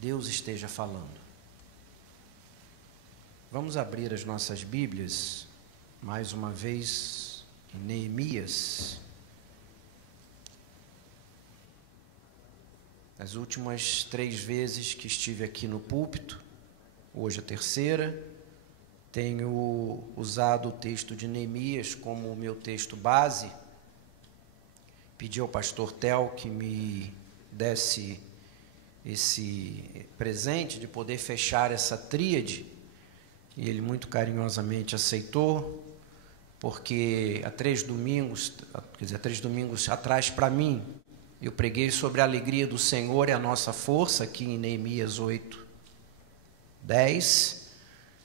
Deus esteja falando. Vamos abrir as nossas Bíblias, mais uma vez, em Neemias. As últimas 3 vezes que estive aqui no púlpito, hoje a terceira, tenho usado o texto de Neemias como o meu texto base. Pedi ao pastor Tel que me desse esse presente de poder fechar essa tríade, e ele muito carinhosamente aceitou, porque há 3 domingos atrás, para mim, eu preguei sobre a alegria do Senhor e a nossa força, aqui em Neemias 8:10.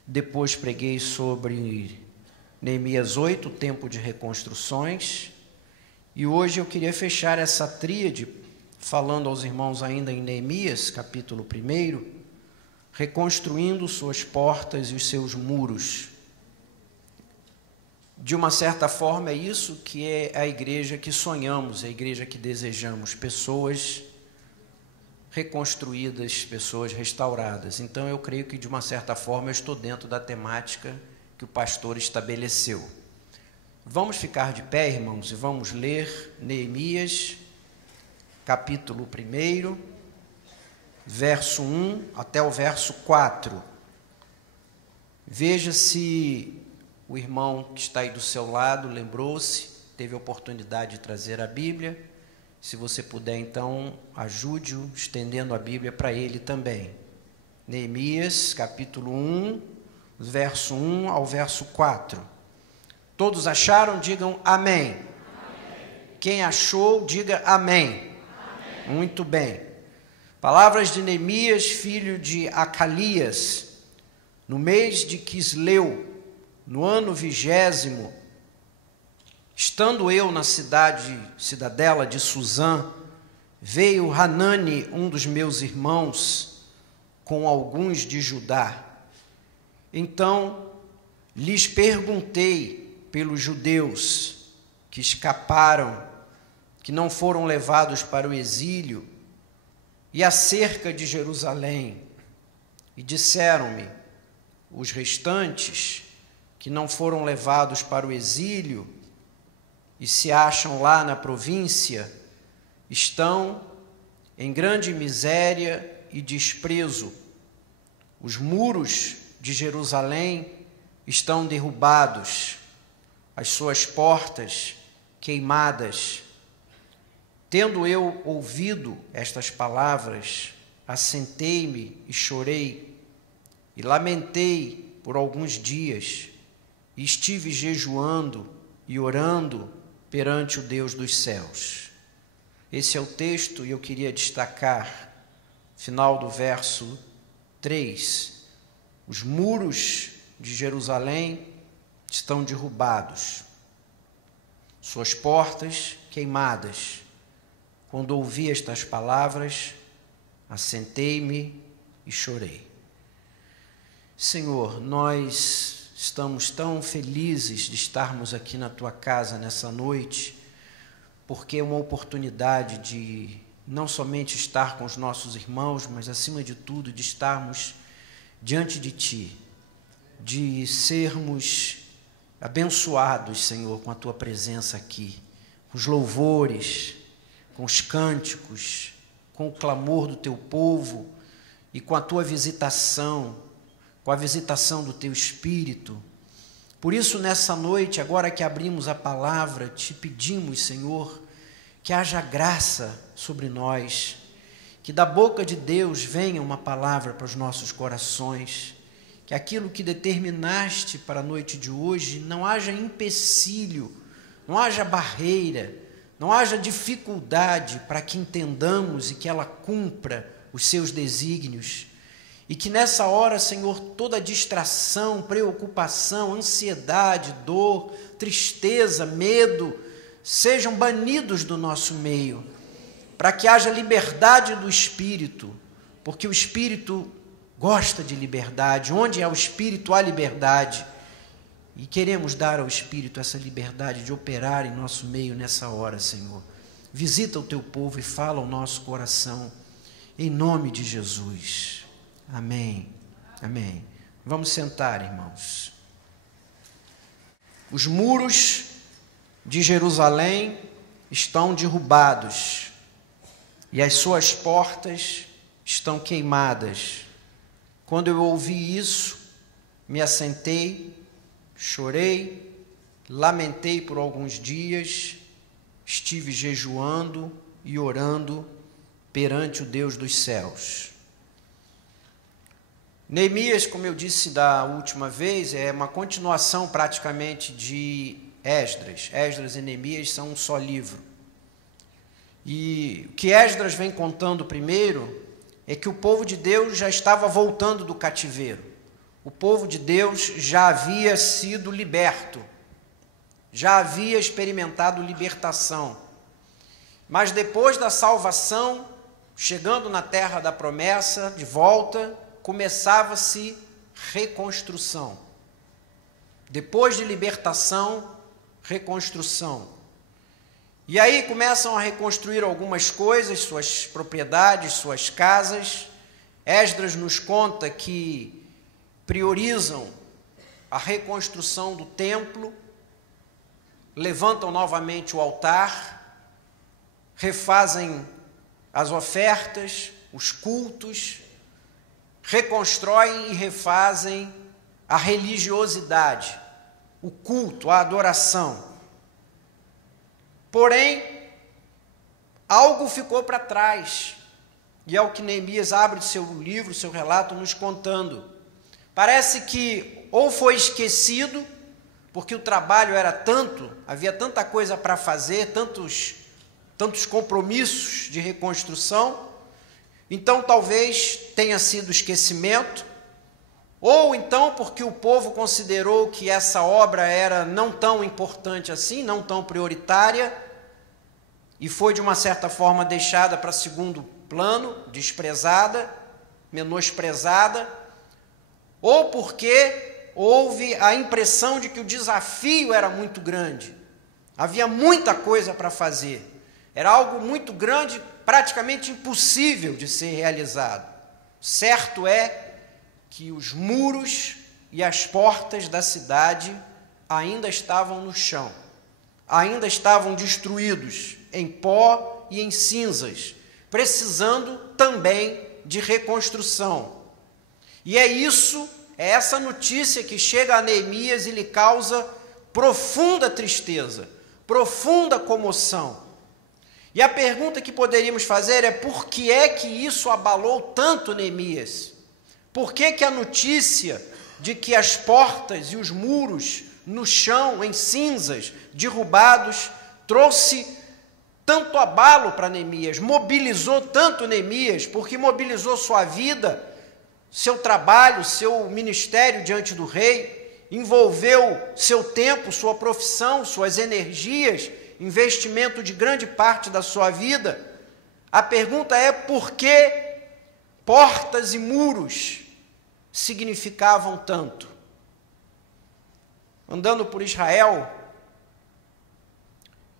Depois preguei sobre Neemias 8, o tempo de reconstruções. E hoje eu queria fechar essa tríade, falando aos irmãos ainda em Neemias, capítulo 1, reconstruindo suas portas e os seus muros. De uma certa forma, é isso que é a igreja que sonhamos, a igreja que desejamos, pessoas reconstruídas, pessoas restauradas. Então, eu creio que, de uma certa forma, eu estou dentro da temática que o pastor estabeleceu. Vamos ficar de pé, irmãos, e vamos ler Neemias, capítulo 1, verso 1 até o verso 4. Veja se o irmão que está aí do seu lado lembrou-se, teve a oportunidade de trazer a Bíblia. Se você puder, então, ajude-o estendendo a Bíblia para ele também. Neemias, capítulo 1, verso 1 ao verso 4. Todos acharam? Digam amém. Amém. Quem achou, diga amém. Amém. Muito bem. Palavras de Neemias, filho de Acalias, no mês de Quisleu, no ano 20º, estando eu na cidadela de Suzã, veio Hanani, um dos meus irmãos, com alguns de Judá. Então lhes perguntei pelos judeus que escaparam, que não foram levados para o exílio, e acerca de Jerusalém. E disseram-me, os restantes que não foram levados para o exílio e se acham lá na província, estão em grande miséria e desprezo. Os muros de Jerusalém estão derrubados, as suas portas queimadas. Tendo eu ouvido estas palavras, assentei-me e chorei, e lamentei por alguns dias, e estive jejuando e orando perante o Deus dos céus. Esse é o texto, e eu queria destacar, final do verso 3, os muros de Jerusalém estão derrubados, suas portas queimadas. Quando ouvi estas palavras, assentei-me e chorei. Senhor, nós estamos tão felizes de estarmos aqui na Tua casa nessa noite, porque é uma oportunidade de não somente estar com os nossos irmãos, mas, acima de tudo, de estarmos diante de Ti, de sermos abençoados, Senhor, com a Tua presença aqui, com os louvores, com os cânticos, com o clamor do Teu povo e com a Tua visitação, com a visitação do Teu Espírito. Por isso, nessa noite, agora que abrimos a palavra, Te pedimos, Senhor, que haja graça sobre nós, que da boca de Deus venha uma palavra para os nossos corações, que aquilo que determinaste para a noite de hoje não haja empecilho, não haja barreira, não haja dificuldade para que entendamos e que ela cumpra os seus desígnios. E que nessa hora, Senhor, toda distração, preocupação, ansiedade, dor, tristeza, medo, sejam banidos do nosso meio, para que haja liberdade do Espírito, porque o Espírito gosta de liberdade. Onde há o Espírito, há liberdade. E queremos dar ao Espírito essa liberdade de operar em nosso meio nessa hora, Senhor. Visita o Teu povo e fala ao nosso coração. em nome de Jesus. Amém. Amém. Vamos sentar, irmãos. Os muros de Jerusalém estão derrubados e as suas portas estão queimadas. Quando eu ouvi isso, me assentei, chorei, lamentei por alguns dias, estive jejuando e orando perante o Deus dos céus. Neemias, como eu disse da última vez, é uma continuação praticamente de Esdras. Esdras e Neemias são um só livro. E o que Esdras vem contando primeiro é que o povo de Deus já estava voltando do cativeiro. O povo de Deus já havia sido liberto, já havia experimentado libertação. Mas depois da salvação, chegando na terra da promessa, de volta, começava-se reconstrução. Depois de libertação, reconstrução. E aí começam a reconstruir algumas coisas, suas propriedades, suas casas. Esdras nos conta que priorizam a reconstrução do templo, levantam novamente o altar, refazem as ofertas, os cultos, reconstroem e refazem a religiosidade, o culto, a adoração. Porém, algo ficou para trás, e é o que Neemias abre seu livro, seu relato, nos contando. Parece que ou foi esquecido, porque o trabalho era tanto, havia tanta coisa para fazer, tantos compromissos de reconstrução, então talvez tenha sido esquecimento, ou então porque o povo considerou que essa obra era não tão importante assim, não tão prioritária, e foi de uma certa forma deixada para segundo plano, desprezada, menosprezada, ou porque houve a impressão de que o desafio era muito grande, havia muita coisa para fazer, era algo muito grande, praticamente impossível de ser realizado. Certo é que os muros e as portas da cidade ainda estavam no chão, ainda estavam destruídos, em pó e em cinzas, precisando também de reconstrução. E é essa notícia que chega a Neemias e lhe causa profunda tristeza, profunda comoção. E a pergunta que poderíamos fazer é: por que é que isso abalou tanto Neemias? Por que que a notícia de que as portas e os muros no chão, em cinzas, derrubados, trouxe tanto abalo para Neemias, mobilizou tanto Neemias, porque mobilizou sua vida, seu trabalho, seu ministério diante do rei, envolveu seu tempo, sua profissão, suas energias, investimento de grande parte da sua vida? A pergunta é: por que portas e muros significavam tanto? Andando por Israel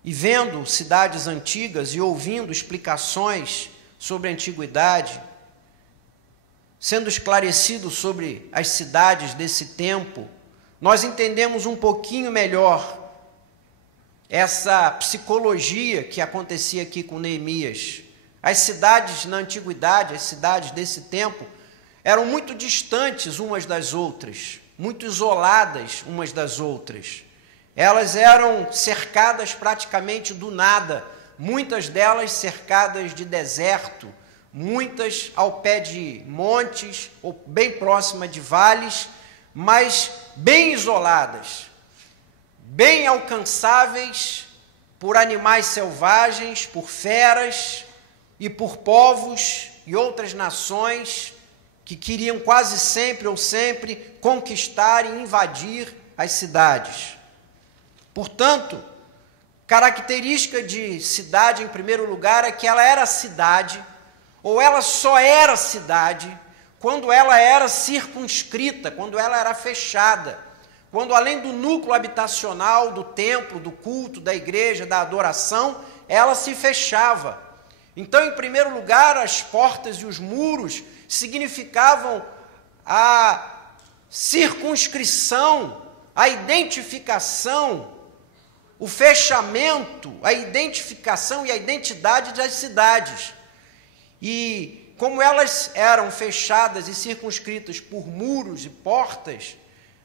e vendo cidades antigas e ouvindo explicações sobre a antiguidade, sendo esclarecido sobre as cidades desse tempo, nós entendemos um pouquinho melhor essa psicologia que acontecia aqui com Neemias. As cidades na antiguidade, as cidades desse tempo, eram muito distantes umas das outras, muito isoladas umas das outras. Elas eram cercadas praticamente do nada, muitas delas cercadas de deserto, muitas ao pé de montes ou bem próxima de vales, mas bem isoladas, bem alcançáveis por animais selvagens, por feras e por povos e outras nações que queriam quase sempre ou sempre conquistar e invadir as cidades. Portanto, característica de cidade, em primeiro lugar, é que ela era cidade, ou ela só era cidade, quando ela era circunscrita, quando ela era fechada, quando além do núcleo habitacional, do templo, do culto, da igreja, da adoração, ela se fechava. Então, em primeiro lugar, as portas e os muros significavam a circunscrição, a identificação, o fechamento, a identificação e a identidade das cidades. E como elas eram fechadas e circunscritas por muros e portas,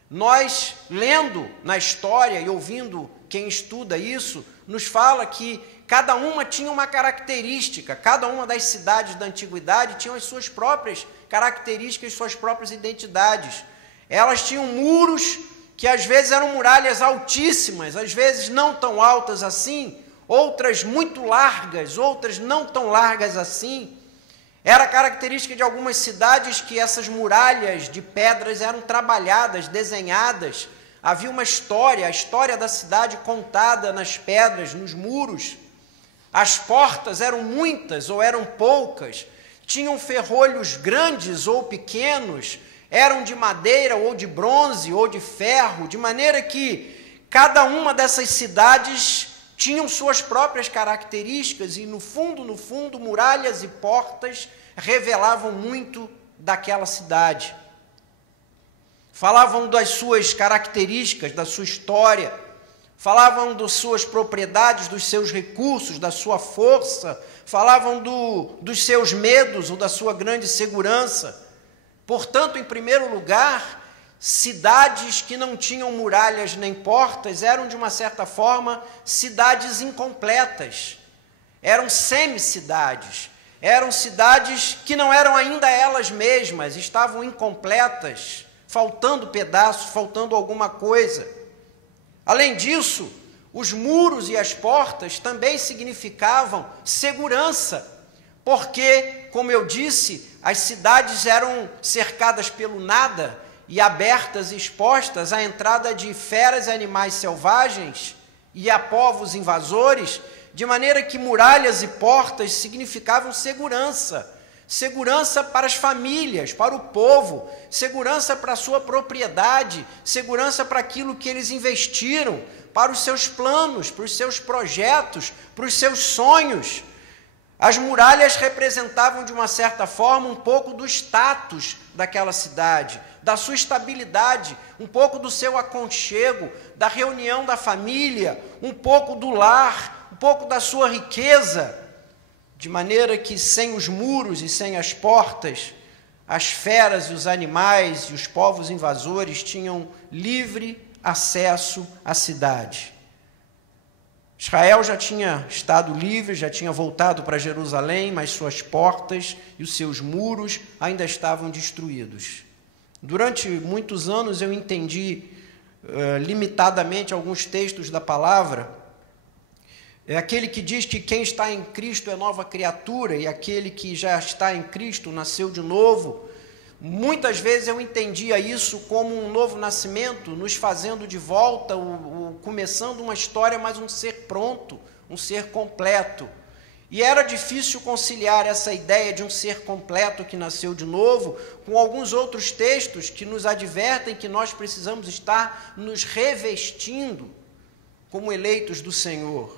nós, lendo na história e ouvindo quem estuda isso, nos fala que cada uma tinha uma característica, cada uma das cidades da antiguidade tinham as suas próprias características, suas próprias identidades. Elas tinham muros que às vezes eram muralhas altíssimas, às vezes não tão altas assim, outras muito largas, outras não tão largas assim. Era característica de algumas cidades que essas muralhas de pedras eram trabalhadas, desenhadas. Havia uma história, a história da cidade contada nas pedras, nos muros. As portas eram muitas ou eram poucas, tinham ferrolhos grandes ou pequenos, eram de madeira ou de bronze ou de ferro, de maneira que cada uma dessas cidades tinham suas próprias características e, no fundo, muralhas e portas revelavam muito daquela cidade. Falavam das suas características, da sua história, falavam das suas propriedades, dos seus recursos, da sua força, falavam dos seus medos ou da sua grande segurança. Portanto, em primeiro lugar, cidades que não tinham muralhas nem portas eram, de uma certa forma, cidades incompletas, eram semi-cidades, eram cidades que não eram ainda elas mesmas, estavam incompletas, faltando pedaços, faltando alguma coisa. Além disso, os muros e as portas também significavam segurança, porque, como eu disse, as cidades eram cercadas pelo nada e abertas e expostas à entrada de feras e animais selvagens e a povos invasores, de maneira que muralhas e portas significavam segurança, segurança para as famílias, para o povo, segurança para a sua propriedade, segurança para aquilo que eles investiram, para os seus planos, para os seus projetos, para os seus sonhos. As muralhas representavam, de uma certa forma, um pouco do status daquela cidade, da sua estabilidade, um pouco do seu aconchego, da reunião da família, um pouco do lar, um pouco da sua riqueza, de maneira que sem os muros e sem as portas, as feras e os animais e os povos invasores tinham livre acesso à cidade. Israel já tinha estado livre, já tinha voltado para Jerusalém, mas suas portas e os seus muros ainda estavam destruídos. Durante muitos anos eu entendi limitadamente alguns textos da palavra. É aquele que diz que quem está em Cristo é nova criatura, e aquele que já está em Cristo nasceu de novo. Muitas vezes eu entendia isso como um novo nascimento, nos fazendo de volta, começando uma história, mas um ser pronto, um ser completo. E era difícil conciliar essa ideia de um ser completo que nasceu de novo com alguns outros textos que nos advertem que nós precisamos estar nos revestindo como eleitos do Senhor.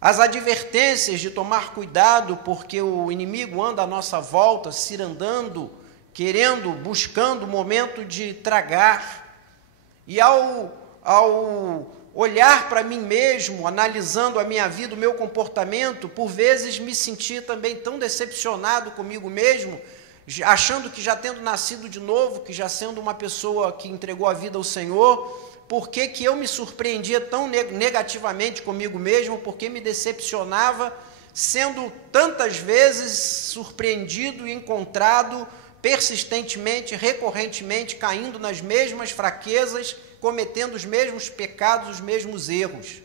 As advertências de tomar cuidado, porque o inimigo anda à nossa volta, cirandando, querendo, buscando o momento de tragar. E ao olhar para mim mesmo, analisando a minha vida, o meu comportamento, por vezes me senti também tão decepcionado comigo mesmo, achando que já tendo nascido de novo, que já sendo uma pessoa que entregou a vida ao Senhor, por que eu me surpreendia tão negativamente comigo mesmo, porque me decepcionava, sendo tantas vezes surpreendido e encontrado persistentemente, recorrentemente, caindo nas mesmas fraquezas, cometendo os mesmos pecados, os mesmos erros.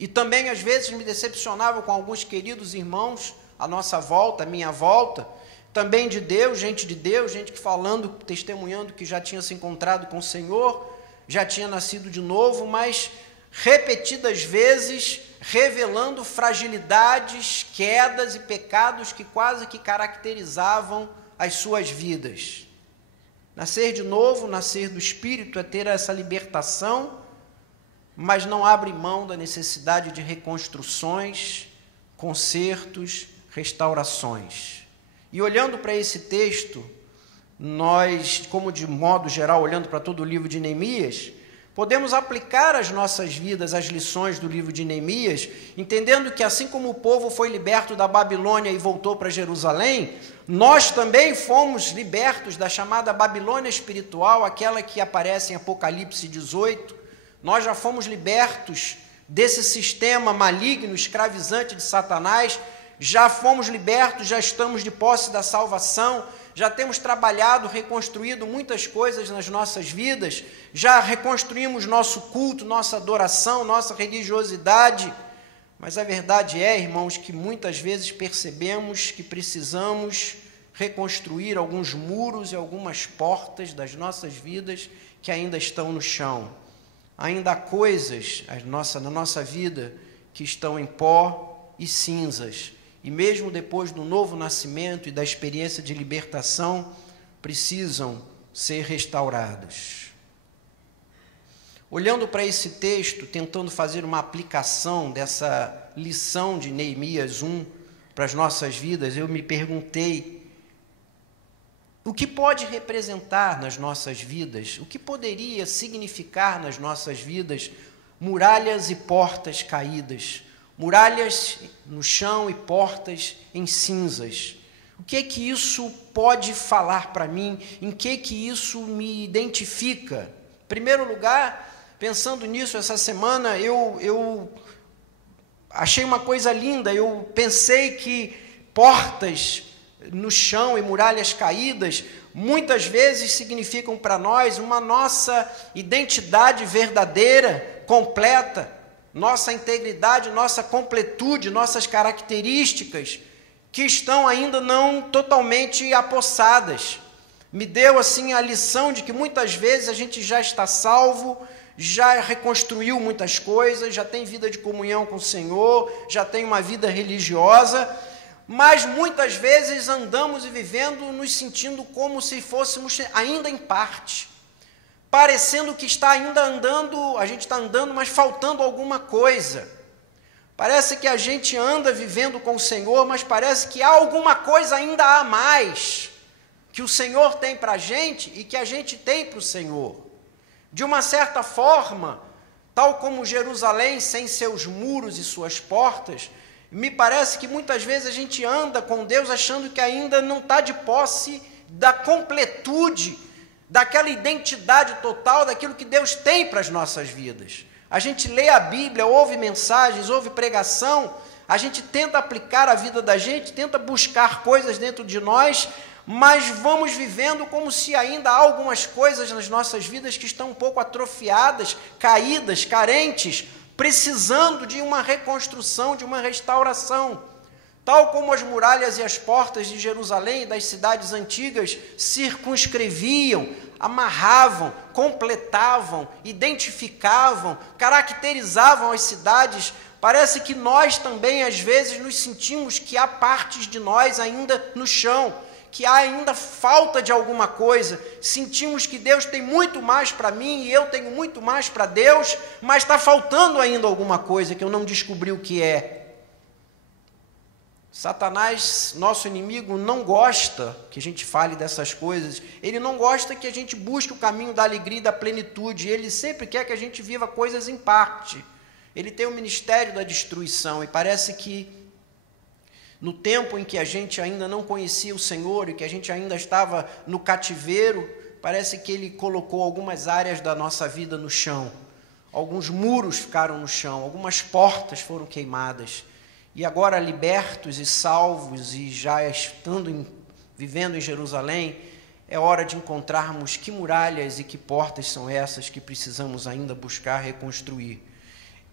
E também, às vezes, me decepcionava com alguns queridos irmãos à nossa volta, à minha volta, também de Deus, gente que falando, testemunhando que já tinha se encontrado com o Senhor, já tinha nascido de novo, mas repetidas vezes revelando fragilidades, quedas e pecados que quase que caracterizavam as suas vidas. Nascer de novo, nascer do Espírito, é ter essa libertação, mas não abre mão da necessidade de reconstruções, consertos, restaurações. E olhando para esse texto, nós, como de modo geral, olhando para todo o livro de Neemias, podemos aplicar às nossas vidas as lições do livro de Neemias, entendendo que assim como o povo foi liberto da Babilônia e voltou para Jerusalém, nós também fomos libertos da chamada Babilônia espiritual, aquela que aparece em Apocalipse 18. Nós já fomos libertos desse sistema maligno, escravizante de Satanás, já fomos libertos, já estamos de posse da salvação, já temos trabalhado, reconstruído muitas coisas nas nossas vidas, já reconstruímos nosso culto, nossa adoração, nossa religiosidade, mas a verdade é, irmãos, que muitas vezes percebemos que precisamos reconstruir alguns muros e algumas portas das nossas vidas que ainda estão no chão. Ainda há coisas na nossa vida que estão em pó e cinzas, e mesmo depois do novo nascimento e da experiência de libertação, precisam ser restauradas. Olhando para esse texto, tentando fazer uma aplicação dessa lição de Neemias 1 para as nossas vidas, eu me perguntei, o que pode representar nas nossas vidas, o que poderia significar nas nossas vidas muralhas e portas caídas, muralhas no chão e portas em cinzas? O que é que isso pode falar para mim? Em que isso me identifica? Em primeiro lugar, pensando nisso essa semana, eu achei uma coisa linda, eu pensei que portas no chão e muralhas caídas muitas vezes significam para nós uma nossa identidade verdadeira, completa, nossa integridade, nossa completude, nossas características que estão ainda não totalmente apossadas. Me deu assim a lição de que muitas vezes a gente já está salvo, já reconstruiu muitas coisas, já tem vida de comunhão com o Senhor, já tem uma vida religiosa, mas muitas vezes andamos e vivendo nos sentindo como se fôssemos ainda em parte, parecendo que está ainda andando, a gente está andando, mas faltando alguma coisa. Parece que a gente anda vivendo com o Senhor, mas parece que há alguma coisa ainda a mais que o Senhor tem para a gente e que a gente tem para o Senhor. De uma certa forma, tal como Jerusalém sem seus muros e suas portas, me parece que muitas vezes a gente anda com Deus achando que ainda não está de posse da completude, daquela identidade total, daquilo que Deus tem para as nossas vidas. A gente lê a Bíblia, ouve mensagens, ouve pregação, a gente tenta aplicar a vida da gente, tenta buscar coisas dentro de nós, mas vamos vivendo como se ainda há algumas coisas nas nossas vidas que estão um pouco atrofiadas, caídas, carentes, precisando de uma reconstrução, de uma restauração. Tal como as muralhas e as portas de Jerusalém e das cidades antigas circunscreviam, amarravam, completavam, identificavam, caracterizavam as cidades, parece que nós também às vezes nos sentimos que há partes de nós ainda no chão, que há ainda falta de alguma coisa, sentimos que Deus tem muito mais para mim e eu tenho muito mais para Deus, mas está faltando ainda alguma coisa que eu não descobri o que é. Satanás, nosso inimigo, não gosta que a gente fale dessas coisas, ele não gosta que a gente busque o caminho da alegria e da plenitude, ele sempre quer que a gente viva coisas em parte. Ele tem o ministério da destruição e parece que no tempo em que a gente ainda não conhecia o Senhor e que a gente ainda estava no cativeiro, parece que ele colocou algumas áreas da nossa vida no chão, alguns muros ficaram no chão, algumas portas foram queimadas. E agora, libertos e salvos e já vivendo em Jerusalém, é hora de encontrarmos que muralhas e que portas são essas que precisamos ainda buscar reconstruir.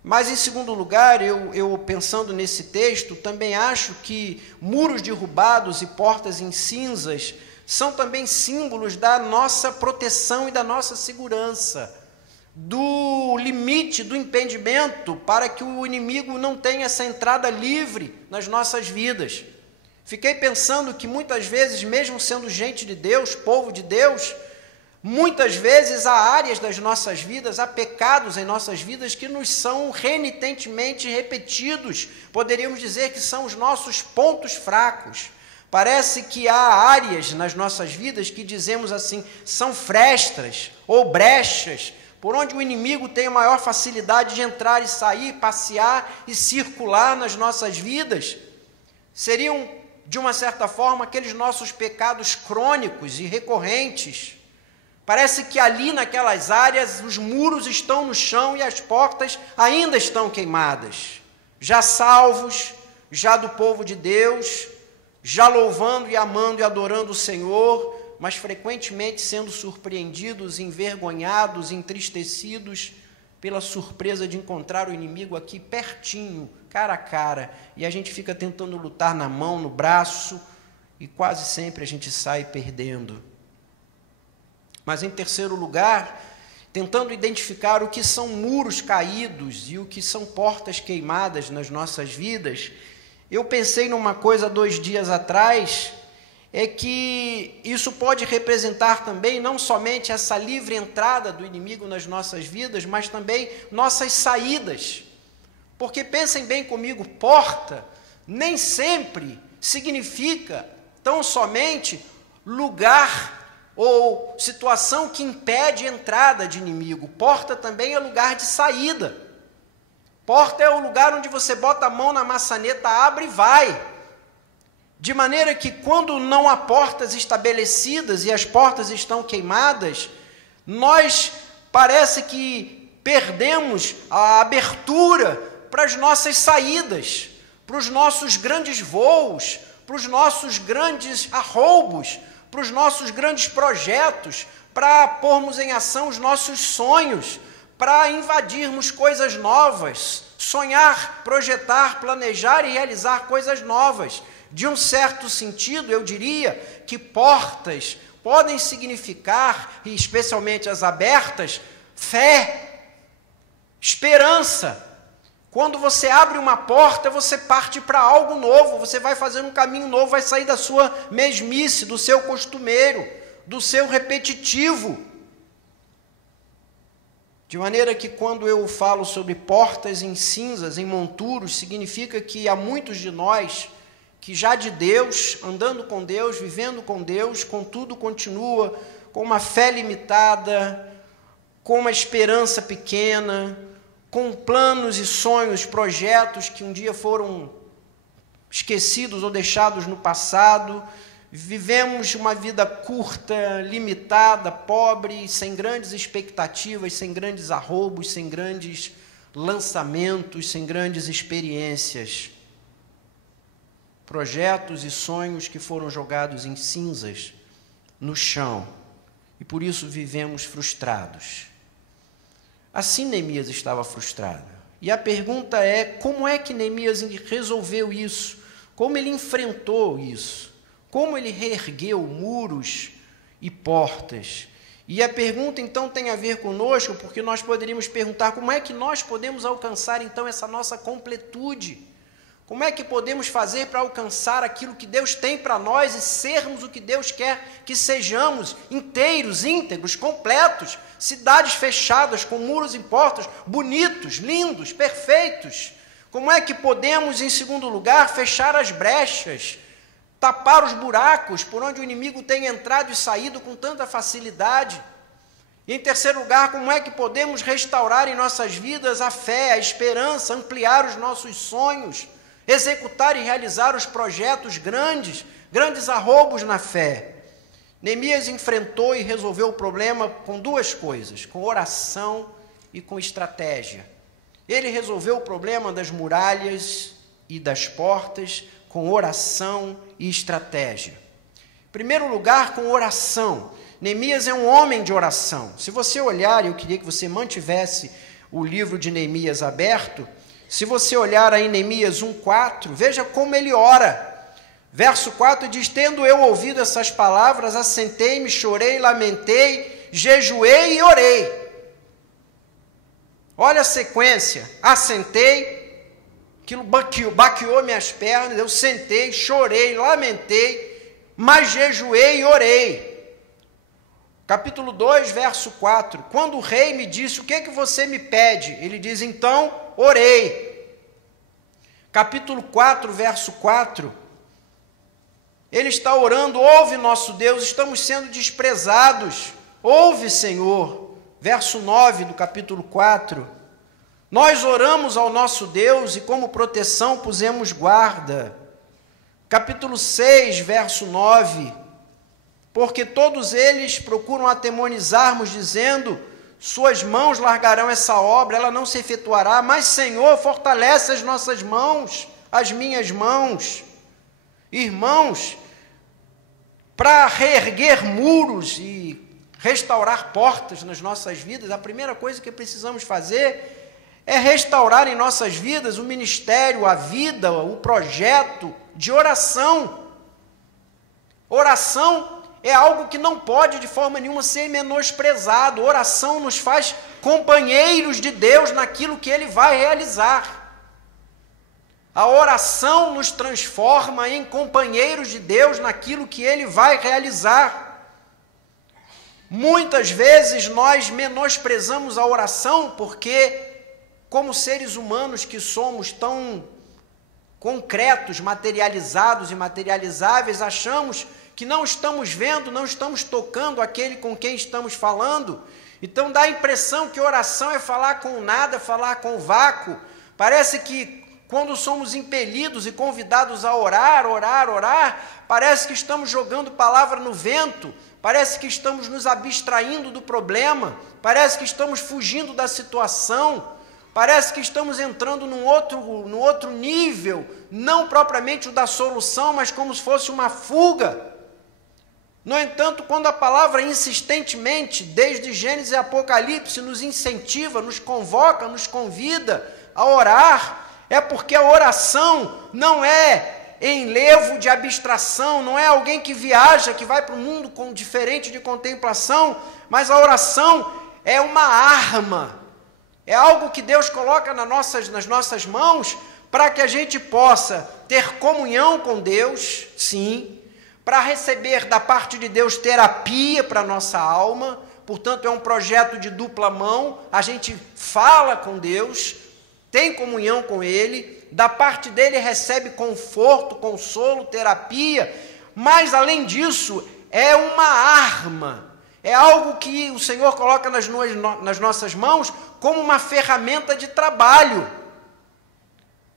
Mas, em segundo lugar, eu pensando nesse texto, também acho que muros derrubados e portas em cinzas são também símbolos da nossa proteção e da nossa segurança, do limite do impedimento para que o inimigo não tenha essa entrada livre nas nossas vidas. Fiquei pensando que muitas vezes, mesmo sendo gente de Deus, povo de Deus, Muitas vezes há áreas das nossas vidas, há pecados em nossas vidas que nos são renitentemente repetidos. Poderíamos dizer que são os nossos pontos fracos. Parece que há áreas nas nossas vidas que dizemos assim, são frestas ou brechas, por onde o inimigo tem a maior facilidade de entrar e sair, passear e circular nas nossas vidas. Seriam, de uma certa forma, aqueles nossos pecados crônicos e recorrentes. Parece que ali naquelas áreas os muros estão no chão e as portas ainda estão queimadas. Já salvos, já do povo de Deus, já louvando e amando e adorando o Senhor, mas frequentemente sendo surpreendidos, envergonhados, entristecidos pela surpresa de encontrar o inimigo aqui pertinho, cara a cara, e a gente fica tentando lutar na mão, no braço, e quase sempre a gente sai perdendo. Mas, em terceiro lugar, tentando identificar o que são muros caídos e o que são portas queimadas nas nossas vidas, eu pensei numa coisa 2 dias atrás, é que isso pode representar também não somente essa livre entrada do inimigo nas nossas vidas, mas também nossas saídas. Porque pensem bem comigo, porta nem sempre significa tão somente lugar ou situação que impede a entrada de inimigo. Porta também é lugar de saída. Porta é o lugar onde você bota a mão na maçaneta, abre e vai. De maneira que quando não há portas estabelecidas e as portas estão queimadas, nós parece que perdemos a abertura para as nossas saídas, para os nossos grandes voos, para os nossos grandes arroubos, para os nossos grandes projetos, para pormos em ação os nossos sonhos, para invadirmos coisas novas, sonhar, projetar, planejar e realizar coisas novas. De um certo sentido, eu diria que portas podem significar, e especialmente as abertas, fé, esperança. Quando você abre uma porta, você parte para algo novo, você vai fazer um caminho novo, vai sair da sua mesmice, do seu costumeiro, do seu repetitivo. De maneira que quando eu falo sobre portas em cinzas, em monturos, significa que há muitos de nós que já de Deus, andando com Deus, vivendo com Deus, contudo continua com uma fé limitada, com uma esperança pequena, com planos e sonhos, projetos que um dia foram esquecidos ou deixados no passado. Vivemos uma vida curta, limitada, pobre, sem grandes expectativas, sem grandes arroubos, sem grandes lançamentos, sem grandes experiências. Projetos e sonhos que foram jogados em cinzas, no chão, e por isso vivemos frustrados. Assim Neemias estava frustrado. E a pergunta é, como é que Neemias resolveu isso? Como ele enfrentou isso? Como ele reergueu muros e portas? E a pergunta, então, tem a ver conosco, porque nós poderíamos perguntar, como é que nós podemos alcançar, então, essa nossa completude? Como é que podemos fazer para alcançar aquilo que Deus tem para nós e sermos o que Deus quer que sejamos, inteiros, íntegros, completos, cidades fechadas com muros e portas, bonitos, lindos, perfeitos? Como é que podemos, em segundo lugar, fechar as brechas, tapar os buracos por onde o inimigo tem entrado e saído com tanta facilidade? E, em terceiro lugar, como é que podemos restaurar em nossas vidas a fé, a esperança, ampliar os nossos sonhos, executar e realizar os projetos grandes arroubos na fé? Neemias enfrentou e resolveu o problema com 2 coisas, com oração e com estratégia. Ele resolveu o problema das muralhas e das portas com oração e estratégia. Em primeiro lugar, com oração. Neemias é um homem de oração. Se você olhar, eu queria que você mantivesse o livro de Neemias aberto. Se você olhar aí Neemias 1:4, veja como ele ora. Verso 4 diz, tendo eu ouvido essas palavras, assentei-me, chorei, lamentei, jejuei e orei. Olha a sequência, assentei, aquilo baqueou minhas pernas, eu sentei, chorei, lamentei, mas jejuei e orei. Capítulo 2, verso 4. Quando o rei me disse, o que é que você me pede? Ele diz, então, orei. Capítulo 4, verso 4. Ele está orando, ouve nosso Deus, estamos sendo desprezados. Ouve, Senhor. Verso 9 do capítulo 4. Nós oramos ao nosso Deus e como proteção pusemos guarda. Capítulo 6, verso 9. Porque todos eles procuram atemorizar-nos, dizendo, suas mãos largarão essa obra, ela não se efetuará, mas, Senhor, fortalece as nossas mãos, as minhas mãos. Irmãos, para reerguer muros e restaurar portas nas nossas vidas, a primeira coisa que precisamos fazer é restaurar em nossas vidas o ministério, a vida, o projeto de oração. Oração é algo que não pode de forma nenhuma ser menosprezado. Oração nos faz companheiros de Deus naquilo que Ele vai realizar. A oração nos transforma em companheiros de Deus naquilo que Ele vai realizar. Muitas vezes nós menosprezamos a oração porque, como seres humanos que somos tão concretos, materializados e materializáveis, achamos que não estamos vendo, não estamos tocando aquele com quem estamos falando. Então dá a impressão que oração é falar com nada, falar com vácuo. Parece que quando somos impelidos e convidados a orar, parece que estamos jogando palavra no vento, parece que estamos nos abstraindo do problema, parece que estamos fugindo da situação, parece que estamos entrando num outro nível, não propriamente o da solução, mas como se fosse uma fuga. No entanto, quando a palavra insistentemente, desde Gênesis e Apocalipse, nos incentiva, nos convoca, nos convida a orar, é porque a oração não é enlevo de abstração, não é alguém que viaja, que vai para um mundo diferente de contemplação, mas a oração é uma arma, é algo que Deus coloca nas nossas mãos para que a gente possa ter comunhão com Deus, sim, para receber da parte de Deus terapia para a nossa alma, portanto é um projeto de dupla mão, a gente fala com Deus, tem comunhão com Ele, da parte dele recebe conforto, consolo, terapia, mas além disso é uma arma, é algo que o Senhor coloca nas nossas mãos como uma ferramenta de trabalho.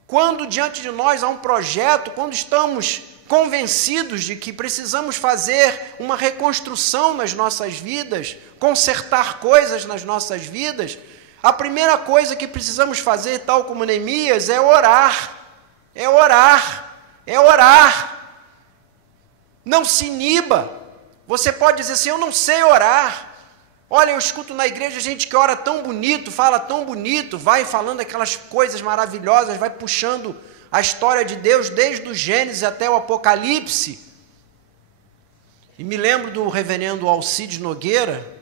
Quando diante de nós há um projeto, quando estamos convencidos de que precisamos fazer uma reconstrução nas nossas vidas, consertar coisas nas nossas vidas, a primeira coisa que precisamos fazer, tal como Neemias, é orar, é orar, é orar. Não se iniba. Você pode dizer assim, eu não sei orar. Olha, eu escuto na igreja gente que ora tão bonito, fala tão bonito, vai falando aquelas coisas maravilhosas, vai puxando a história de Deus desde o Gênesis até o Apocalipse. E me lembro do reverendo Alcides Nogueira,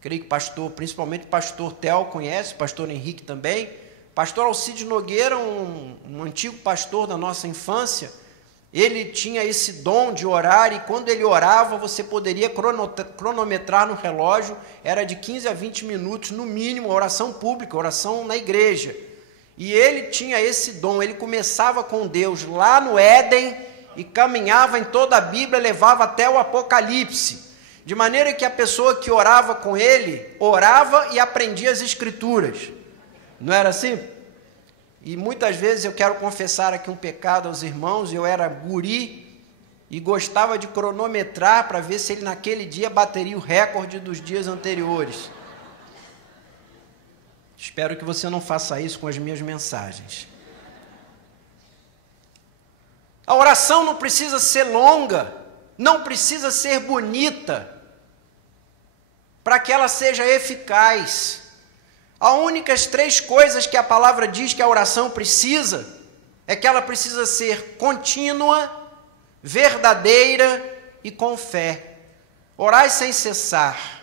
creio que pastor, principalmente o pastor Theo conhece, o pastor Henrique também. Pastor Alcides Nogueira, um antigo pastor da nossa infância, ele tinha esse dom de orar, e quando ele orava, você poderia cronometrar no relógio, era de 15 a 20 minutos, no mínimo, oração pública, oração na igreja. E ele tinha esse dom, ele começava com Deus lá no Éden, e caminhava em toda a Bíblia, levava até o Apocalipse, de maneira que a pessoa que orava com ele, orava e aprendia as Escrituras. Não era assim? E muitas vezes eu quero confessar aqui um pecado aos irmãos, eu era guri e gostava de cronometrar para ver se ele naquele dia bateria o recorde dos dias anteriores. Espero que você não faça isso com as minhas mensagens. A oração não precisa ser longa, não precisa ser bonita, para que ela seja eficaz. As únicas 3 coisas que a palavra diz que a oração precisa, é que ela precisa ser contínua, verdadeira e com fé. Orai sem cessar.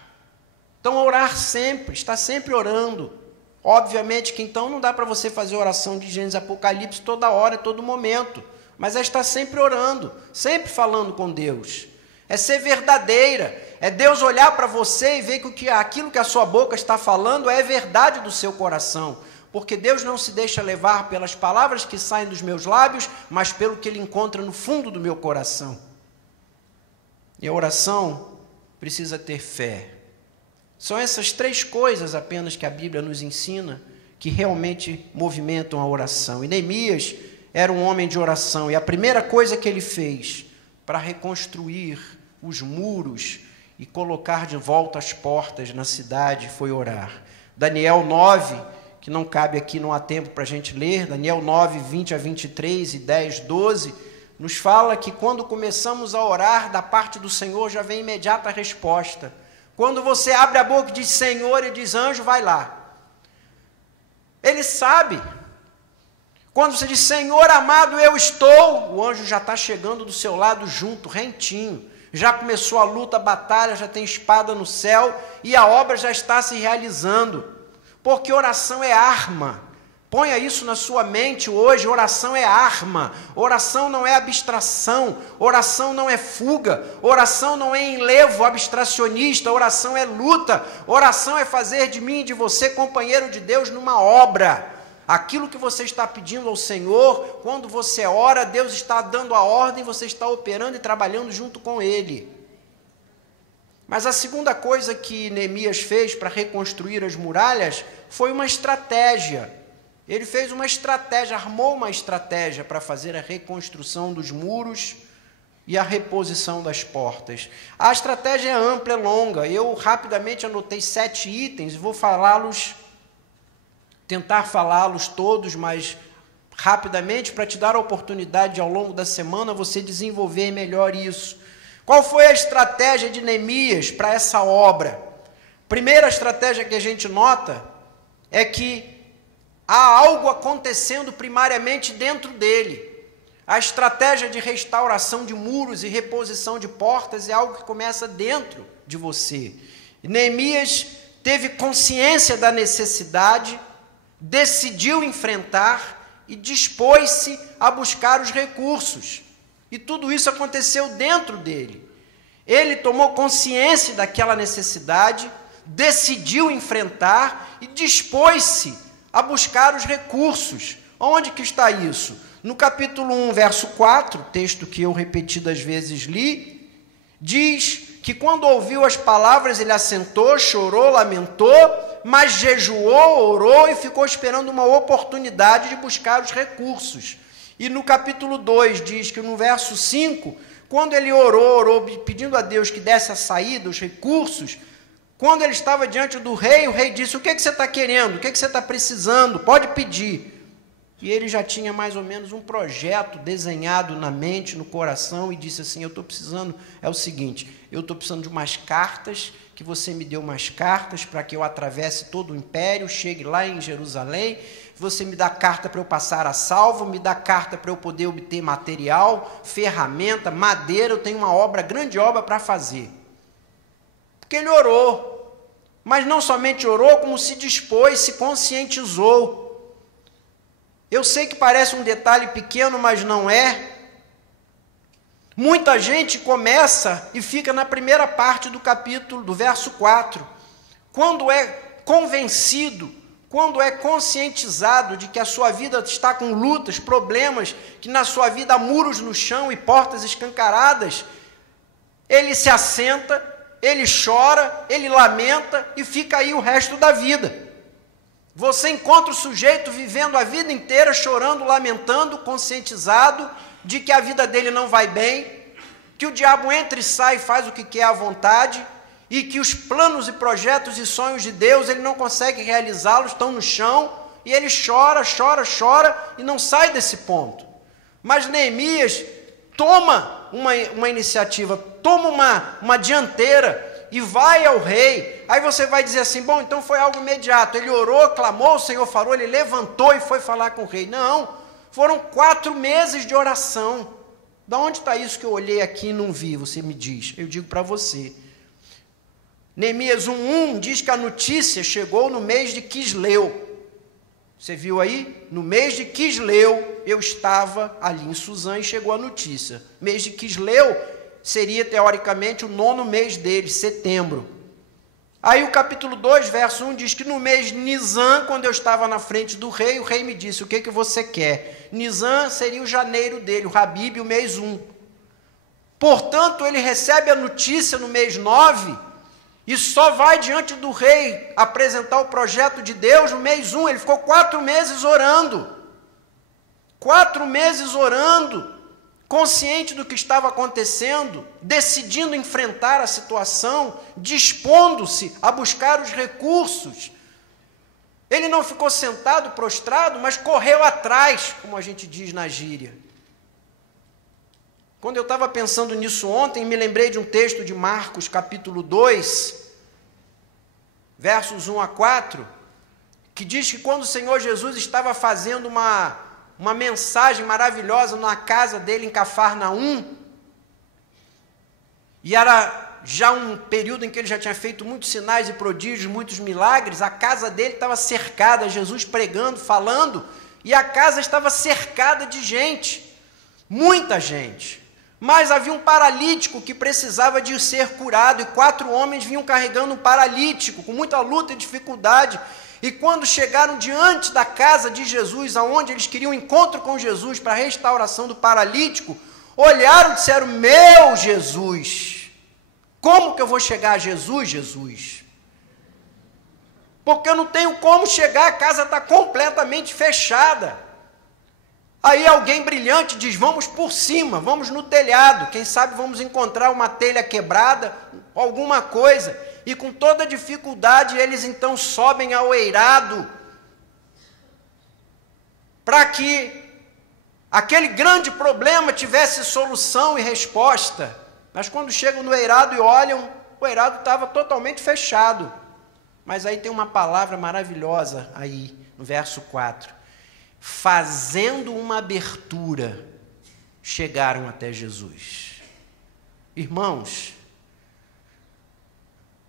Então, orar sempre, estar sempre orando. Obviamente que então não dá para você fazer oração de Gênesis e Apocalipse toda hora, todo momento, mas é estar sempre orando, sempre falando com Deus. É ser verdadeira, É Deus olhar para você e ver que aquilo que a sua boca está falando é verdade do seu coração. Porque Deus não se deixa levar pelas palavras que saem dos meus lábios, mas pelo que Ele encontra no fundo do meu coração. E a oração precisa ter fé. São essas 3 coisas apenas que a Bíblia nos ensina que realmente movimentam a oração. E Neemias era um homem de oração, e a primeira coisa que ele fez para reconstruir os muros e colocar de volta as portas na cidade foi orar. Daniel 9, que não cabe aqui, não há tempo para a gente ler, Daniel 9, 20 a 23 e 10, 12, nos fala que quando começamos a orar da parte do Senhor, já vem imediata resposta. Quando você abre a boca e diz Senhor, e diz anjo, vai lá. Ele sabe. Quando você diz Senhor amado, eu estou, o anjo já está chegando do seu lado junto, rentinho. Já começou a luta, a batalha, já tem espada no céu e a obra já está se realizando. Porque oração é arma. Ponha isso na sua mente hoje, oração é arma, oração não é abstração, oração não é fuga, oração não é enlevo abstracionista, oração é luta, oração é fazer de mim e de você companheiro de Deus numa obra. Aquilo que você está pedindo ao Senhor, quando você ora, Deus está dando a ordem, você está operando e trabalhando junto com Ele. Mas a segunda coisa que Neemias fez para reconstruir as muralhas foi uma estratégia. Ele fez uma estratégia, armou uma estratégia para fazer a reconstrução dos muros e a reposição das portas. A estratégia é ampla, é longa. Eu rapidamente anotei 7 itens e vou tentar falá-los todos, mas rapidamente, para te dar a oportunidade de, ao longo da semana, você desenvolver melhor isso. Qual foi a estratégia de Neemias para essa obra? Primeira estratégia que a gente nota é que há algo acontecendo primariamente dentro dele. A estratégia de restauração de muros e reposição de portas é algo que começa dentro de você. Neemias teve consciência da necessidade, decidiu enfrentar e dispôs-se a buscar os recursos. E tudo isso aconteceu dentro dele. Ele tomou consciência daquela necessidade, decidiu enfrentar e dispôs-se a buscar os recursos. Onde que está isso? No capítulo 1, verso 4, texto que eu repetidas vezes li, diz que quando ouviu as palavras, ele assentou, chorou, lamentou, mas jejuou, orou e ficou esperando uma oportunidade de buscar os recursos. E no capítulo 2 diz que no verso 5, quando ele orou pedindo a Deus que desse a saída, os recursos, quando ele estava diante do rei, o rei disse, o que você está querendo? O que você está precisando? Pode pedir. E ele já tinha mais ou menos um projeto desenhado na mente, no coração, e disse assim, eu estou precisando, é o seguinte, eu estou precisando de umas cartas, que você me dê umas cartas para que eu atravesse todo o império, chegue lá em Jerusalém, você me dá carta para eu passar a salvo, me dá carta para eu poder obter material, ferramenta, madeira, eu tenho uma obra, grande obra para fazer. Porque ele orou, mas não somente orou, como se dispôs, se conscientizou. Eu sei que parece um detalhe pequeno, mas não é. Muita gente começa e fica na primeira parte do capítulo, do verso 4. Quando é convencido, quando é conscientizado de que a sua vida está com lutas, problemas, que na sua vida há muros no chão e portas escancaradas, ele se assenta, ele chora, ele lamenta e fica aí o resto da vida. Você encontra o sujeito vivendo a vida inteira chorando, lamentando, conscientizado de que a vida dele não vai bem, que o diabo entra e sai e faz o que quer à vontade, e que os planos e projetos e sonhos de Deus ele não consegue realizá-los, estão no chão, e ele chora, chora, chora e não sai desse ponto. Mas Neemias toma uma iniciativa, toma uma dianteira e vai ao rei. Aí você vai dizer assim, bom, então foi algo imediato, ele orou, clamou, o Senhor falou, ele levantou e foi falar com o rei. Não, foram 4 meses de oração. Da onde está isso que eu olhei aqui e não vi? Você me diz, eu digo para você. Neemias 1:1 diz que a notícia chegou no mês de Quisleu. Você viu aí? No mês de Quisleu, eu estava ali em Suzã e chegou a notícia. Mês de Quisleu seria teoricamente o 9º mês deles, setembro. Aí o capítulo 2, verso 1 diz que no mês Nisan, quando eu estava na frente do rei, o rei me disse, o que você quer? Nisan seria o janeiro dele, o Habib, o mês 1. Portanto, ele recebe a notícia no mês 9 e só vai diante do rei apresentar o projeto de Deus no mês 1. Ele ficou 4 meses orando. 4 meses orando, consciente do que estava acontecendo, decidindo enfrentar a situação, dispondo-se a buscar os recursos. Ele não ficou sentado, prostrado, mas correu atrás, como a gente diz na gíria. Quando eu estava pensando nisso ontem, me lembrei de um texto de Marcos, capítulo 2, versos 1 a 4, que diz que quando o Senhor Jesus estava fazendo uma mensagem maravilhosa na casa dele em Cafarnaum, e era já um período em que ele já tinha feito muitos sinais e prodígios, muitos milagres, a casa dele estava cercada, Jesus pregando, falando, e a casa estava cercada de gente, muita gente, mas havia um paralítico que precisava de ser curado, e 4 homens vinham carregando um paralítico, com muita luta e dificuldade. E quando chegaram diante da casa de Jesus, aonde eles queriam um encontro com Jesus para a restauração do paralítico, olharam e disseram, meu Jesus, como que eu vou chegar a Jesus, Jesus? Porque eu não tenho como chegar, a casa está completamente fechada. Aí alguém brilhante diz, vamos por cima, vamos no telhado, quem sabe vamos encontrar uma telha quebrada, alguma coisa. E com toda dificuldade, eles então sobem ao eirado, para que aquele grande problema tivesse solução e resposta. Mas quando chegam no eirado e olham, o eirado estava totalmente fechado. Mas aí tem uma palavra maravilhosa aí, no verso 4. Fazendo uma abertura, chegaram até Jesus. Irmãos,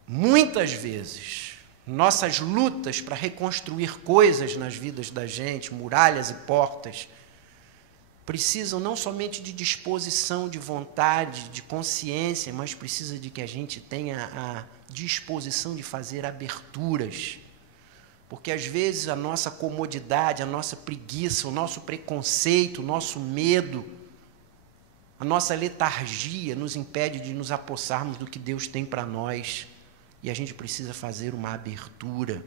muitas vezes, nossas lutas para reconstruir coisas nas vidas da gente, muralhas e portas, precisam não somente de disposição, de vontade, de consciência, mas precisa de que a gente tenha a disposição de fazer aberturas. Porque às vezes a nossa comodidade, a nossa preguiça, o nosso preconceito, o nosso medo, a nossa letargia nos impede de nos apossarmos do que Deus tem para nós. E a gente precisa fazer uma abertura,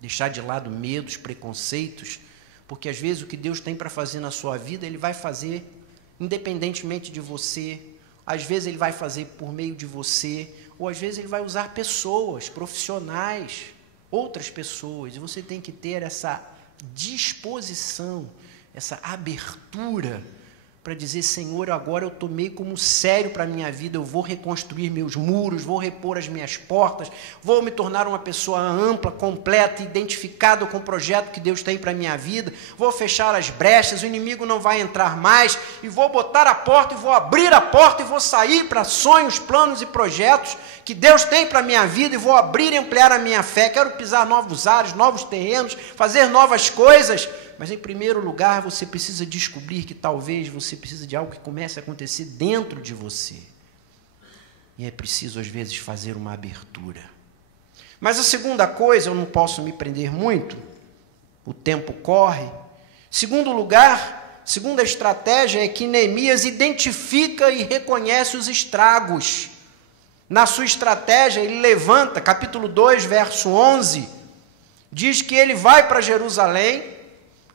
deixar de lado medos, preconceitos, porque às vezes o que Deus tem para fazer na sua vida, Ele vai fazer independentemente de você, às vezes Ele vai fazer por meio de você, ou às vezes Ele vai usar pessoas, profissionais, outras pessoas, e você tem que ter essa disposição, essa abertura, para dizer, Senhor, agora eu tomei como sério para a minha vida, eu vou reconstruir meus muros, vou repor as minhas portas, vou me tornar uma pessoa ampla, completa, identificada com o projeto que Deus tem para a minha vida, vou fechar as brechas, o inimigo não vai entrar mais, e vou botar a porta, e vou abrir a porta, e vou sair para sonhos, planos e projetos que Deus tem para a minha vida, e vou abrir e ampliar a minha fé, quero pisar novos ares, novos terrenos, fazer novas coisas. Mas, em primeiro lugar, você precisa descobrir que talvez você precisa de algo que comece a acontecer dentro de você. E é preciso, às vezes, fazer uma abertura. Mas a segunda coisa, eu não posso me prender muito, o tempo corre. Segundo lugar, segunda estratégia é que Neemias identifica e reconhece os estragos. Na sua estratégia, ele levanta, capítulo 2, verso 11, diz que ele vai para Jerusalém,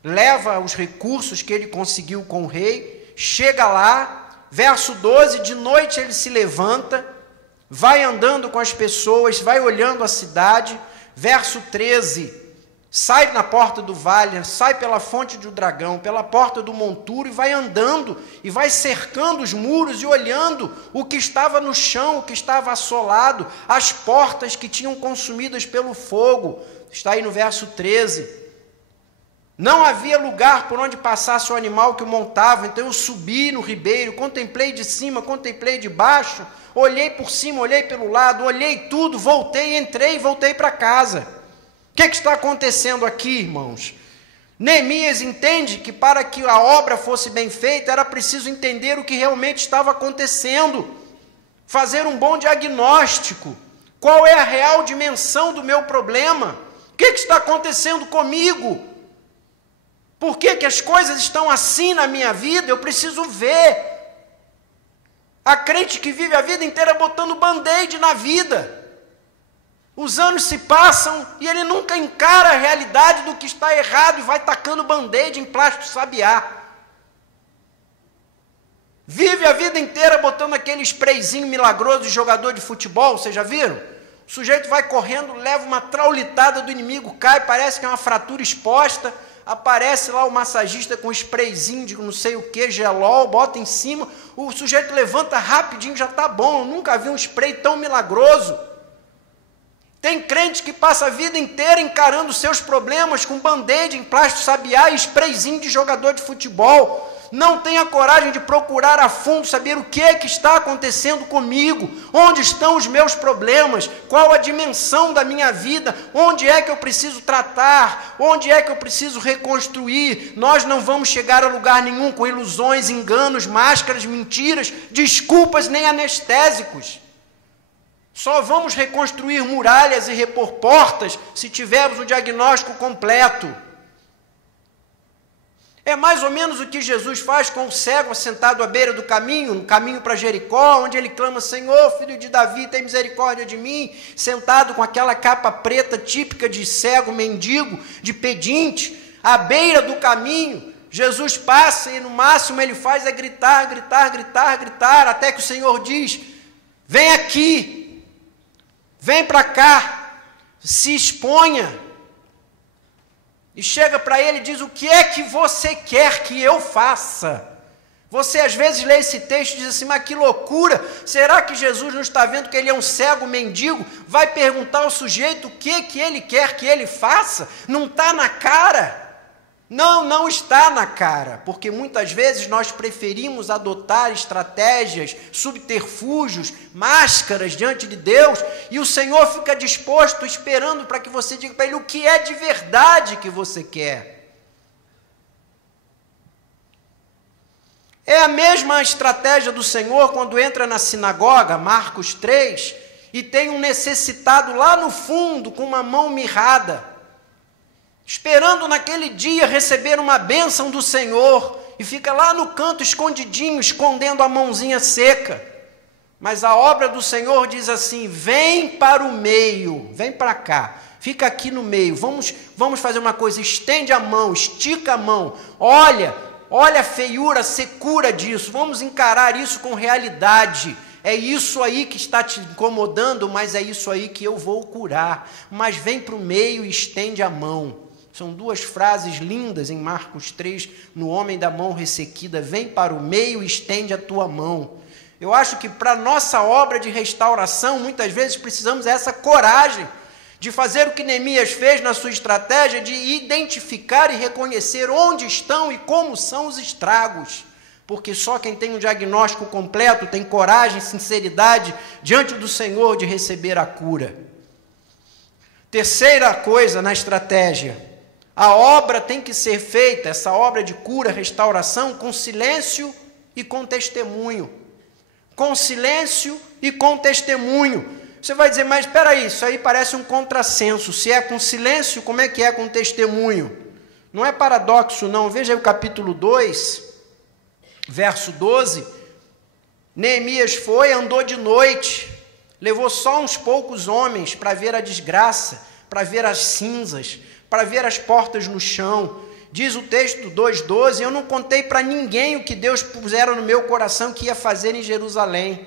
leva os recursos que ele conseguiu com o rei, chega lá, verso 12, de noite ele se levanta, vai andando com as pessoas, vai olhando a cidade, verso 13, sai na porta do vale, sai pela fonte do dragão, pela porta do monturo, e vai andando, e vai cercando os muros, e olhando o que estava no chão, o que estava assolado, as portas que tinham consumidas pelo fogo, está aí no verso 13, não havia lugar por onde passasse o animal que o montava, então eu subi no ribeiro, contemplei de cima, contemplei de baixo, olhei por cima, olhei pelo lado, olhei tudo, voltei, entrei e voltei para casa. O que está acontecendo aqui, irmãos? Neemias entende que para que a obra fosse bem feita, era preciso entender o que realmente estava acontecendo, fazer um bom diagnóstico. Qual é a real dimensão do meu problema? O que está acontecendo comigo? Por que as coisas estão assim na minha vida? Eu preciso ver. Há crente que vive a vida inteira botando band-aid na vida. Os anos se passam e ele nunca encara a realidade do que está errado e vai tacando band-aid em plástico sabiá. Vive a vida inteira botando aquele sprayzinho milagroso de jogador de futebol, vocês já viram? O sujeito vai correndo, leva uma traulitada do inimigo, cai, parece que é uma fratura exposta, aparece lá o massagista com um sprayzinho de não sei o que, gelol, bota em cima, o sujeito levanta rapidinho, já está bom. Eu nunca vi um spray tão milagroso. Tem crente que passa a vida inteira encarando seus problemas com band-aid em plástico sabiá e sprayzinho de jogador de futebol. Não tem a coragem de procurar a fundo, saber o que está acontecendo comigo, onde estão os meus problemas, qual a dimensão da minha vida, onde é que eu preciso tratar, onde é que eu preciso reconstruir. Nós não vamos chegar a lugar nenhum com ilusões, enganos, máscaras, mentiras, desculpas nem anestésicos. Só vamos reconstruir muralhas e repor portas se tivermos o diagnóstico completo. É mais ou menos o que Jesus faz com o cego sentado à beira do caminho, no caminho para Jericó, onde ele clama: Senhor, filho de Davi, tem misericórdia de mim, sentado com aquela capa preta típica de cego, mendigo, de pedinte, à beira do caminho. Jesus passa e no máximo ele faz é gritar, gritar, gritar, gritar, até que o Senhor diz: vem aqui. Vem para cá, se exponha. E chega para ele e diz: o que é que você quer que eu faça? Você às vezes lê esse texto e diz assim: mas que loucura, será que Jesus não está vendo que ele é um cego mendigo? Vai perguntar ao sujeito o que ele quer que ele faça? Não está na cara. Não está na cara, porque muitas vezes nós preferimos adotar estratégias, subterfúgios, máscaras diante de Deus, e o Senhor fica disposto, esperando para que você diga para Ele o que é de verdade que você quer. É a mesma estratégia do Senhor quando entra na sinagoga, Marcos 3, e tem um necessitado lá no fundo com uma mão mirrada, esperando naquele dia receber uma bênção do Senhor, e fica lá no canto escondidinho, escondendo a mãozinha seca. Mas a obra do Senhor diz assim: vem para o meio, vem para cá, fica aqui no meio, vamos fazer uma coisa, estende a mão, estica a mão, olha a feiura, a secura disso, vamos encarar isso com realidade. É isso aí que está te incomodando, mas é isso aí que eu vou curar. Mas vem para o meio e estende a mão. São duas frases lindas em Marcos 3, no homem da mão ressequida: vem para o meio e estende a tua mão. Eu acho que para a nossa obra de restauração, muitas vezes precisamos dessa coragem de fazer o que Neemias fez na sua estratégia, de identificar e reconhecer onde estão e como são os estragos. Porque só quem tem um diagnóstico completo tem coragem e sinceridade diante do Senhor de receber a cura. Terceira coisa na estratégia: a obra tem que ser feita, essa obra de cura, restauração, com silêncio e com testemunho. Com silêncio e com testemunho. Você vai dizer: mas espera aí, isso aí parece um contrassenso. Se é com silêncio, como é que é com testemunho? Não é paradoxo não. Veja aí o capítulo 2, verso 12. Neemias andou de noite, levou só uns poucos homens para ver a desgraça, para ver as cinzas, para ver as portas no chão. Diz o texto 2,12: eu não contei para ninguém o que Deus pusera no meu coração que ia fazer em Jerusalém.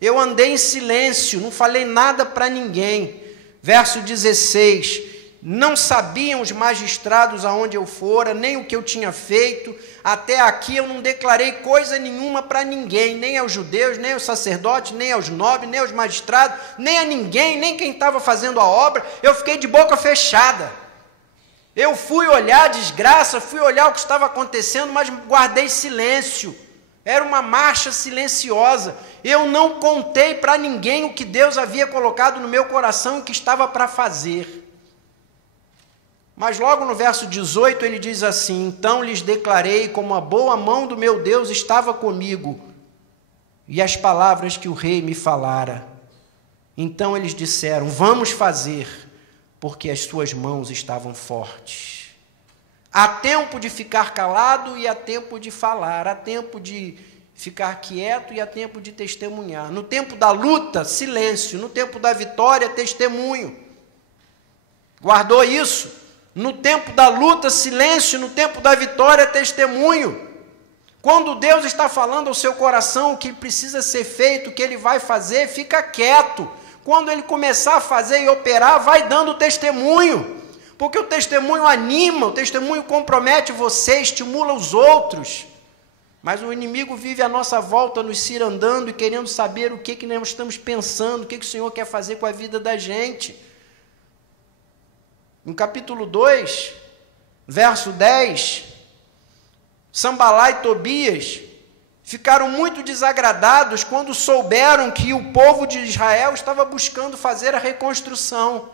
Eu andei em silêncio, não falei nada para ninguém. Verso 16: não sabiam os magistrados aonde eu fora, nem o que eu tinha feito. Até aqui eu não declarei coisa nenhuma para ninguém, nem aos judeus, nem aos sacerdotes, nem aos nobres, nem aos magistrados, nem a ninguém, nem quem estava fazendo a obra. Eu fiquei de boca fechada. Eu fui olhar a desgraça, fui olhar o que estava acontecendo, mas guardei silêncio. Era uma marcha silenciosa. Eu não contei para ninguém o que Deus havia colocado no meu coração e o que estava para fazer. Mas logo no verso 18 ele diz assim: então lhes declarei como a boa mão do meu Deus estava comigo, e as palavras que o rei me falara. Então eles disseram: vamos fazer, porque as suas mãos estavam fortes. Há tempo de ficar calado e há tempo de falar, há tempo de ficar quieto e há tempo de testemunhar. No tempo da luta, silêncio. No tempo da vitória, testemunho. Guardou isso? No tempo da luta, silêncio. No tempo da vitória, testemunho. Quando Deus está falando ao seu coração o que precisa ser feito, o que Ele vai fazer, fica quieto. Quando Ele começar a fazer e operar, vai dando testemunho. Porque o testemunho anima, o testemunho compromete você, estimula os outros. Mas o inimigo vive à nossa volta, nos cirandando e querendo saber o que nós estamos pensando, o que o Senhor quer fazer com a vida da gente. No capítulo 2, verso 10, Sambalá e Tobias ficaram muito desagradados quando souberam que o povo de Israel estava buscando fazer a reconstrução.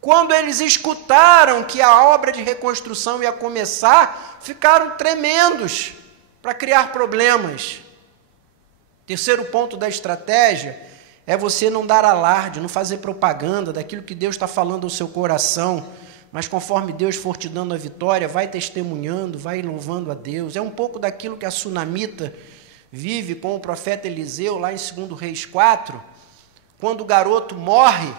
Quando eles escutaram que a obra de reconstrução ia começar, ficaram tremendos para criar problemas. Terceiro ponto da estratégia é você não dar alarde, não fazer propaganda daquilo que Deus está falando ao seu coração, mas conforme Deus for te dando a vitória, vai testemunhando, vai louvando a Deus. É um pouco daquilo que a sunamita vive com o profeta Eliseu, lá em 2 Reis 4, quando o garoto morre,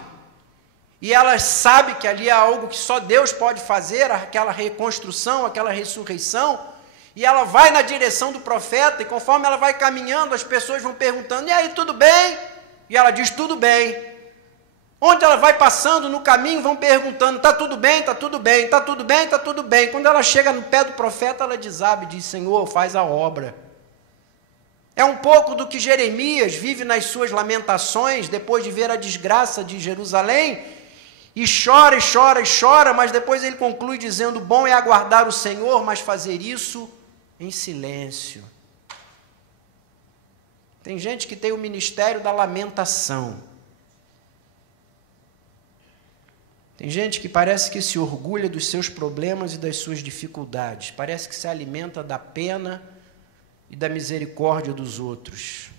e ela sabe que ali é algo que só Deus pode fazer, aquela reconstrução, aquela ressurreição, e ela vai na direção do profeta, e conforme ela vai caminhando, as pessoas vão perguntando: e aí, tudo bem? E ela diz: tudo bem. Onde ela vai passando no caminho, vão perguntando: está tudo bem, está tudo bem, está tudo bem, está tudo bem. Quando ela chega no pé do profeta, ela desaba e diz: Senhor, faz a obra. É um pouco do que Jeremias vive nas suas lamentações, depois de ver a desgraça de Jerusalém, e chora, e chora, e chora, mas depois ele conclui dizendo: bom é aguardar o Senhor, mas fazer isso em silêncio. Tem gente que tem o ministério da lamentação. Tem gente que parece que se orgulha dos seus problemas e das suas dificuldades, parece que se alimenta da pena e da misericórdia dos outros.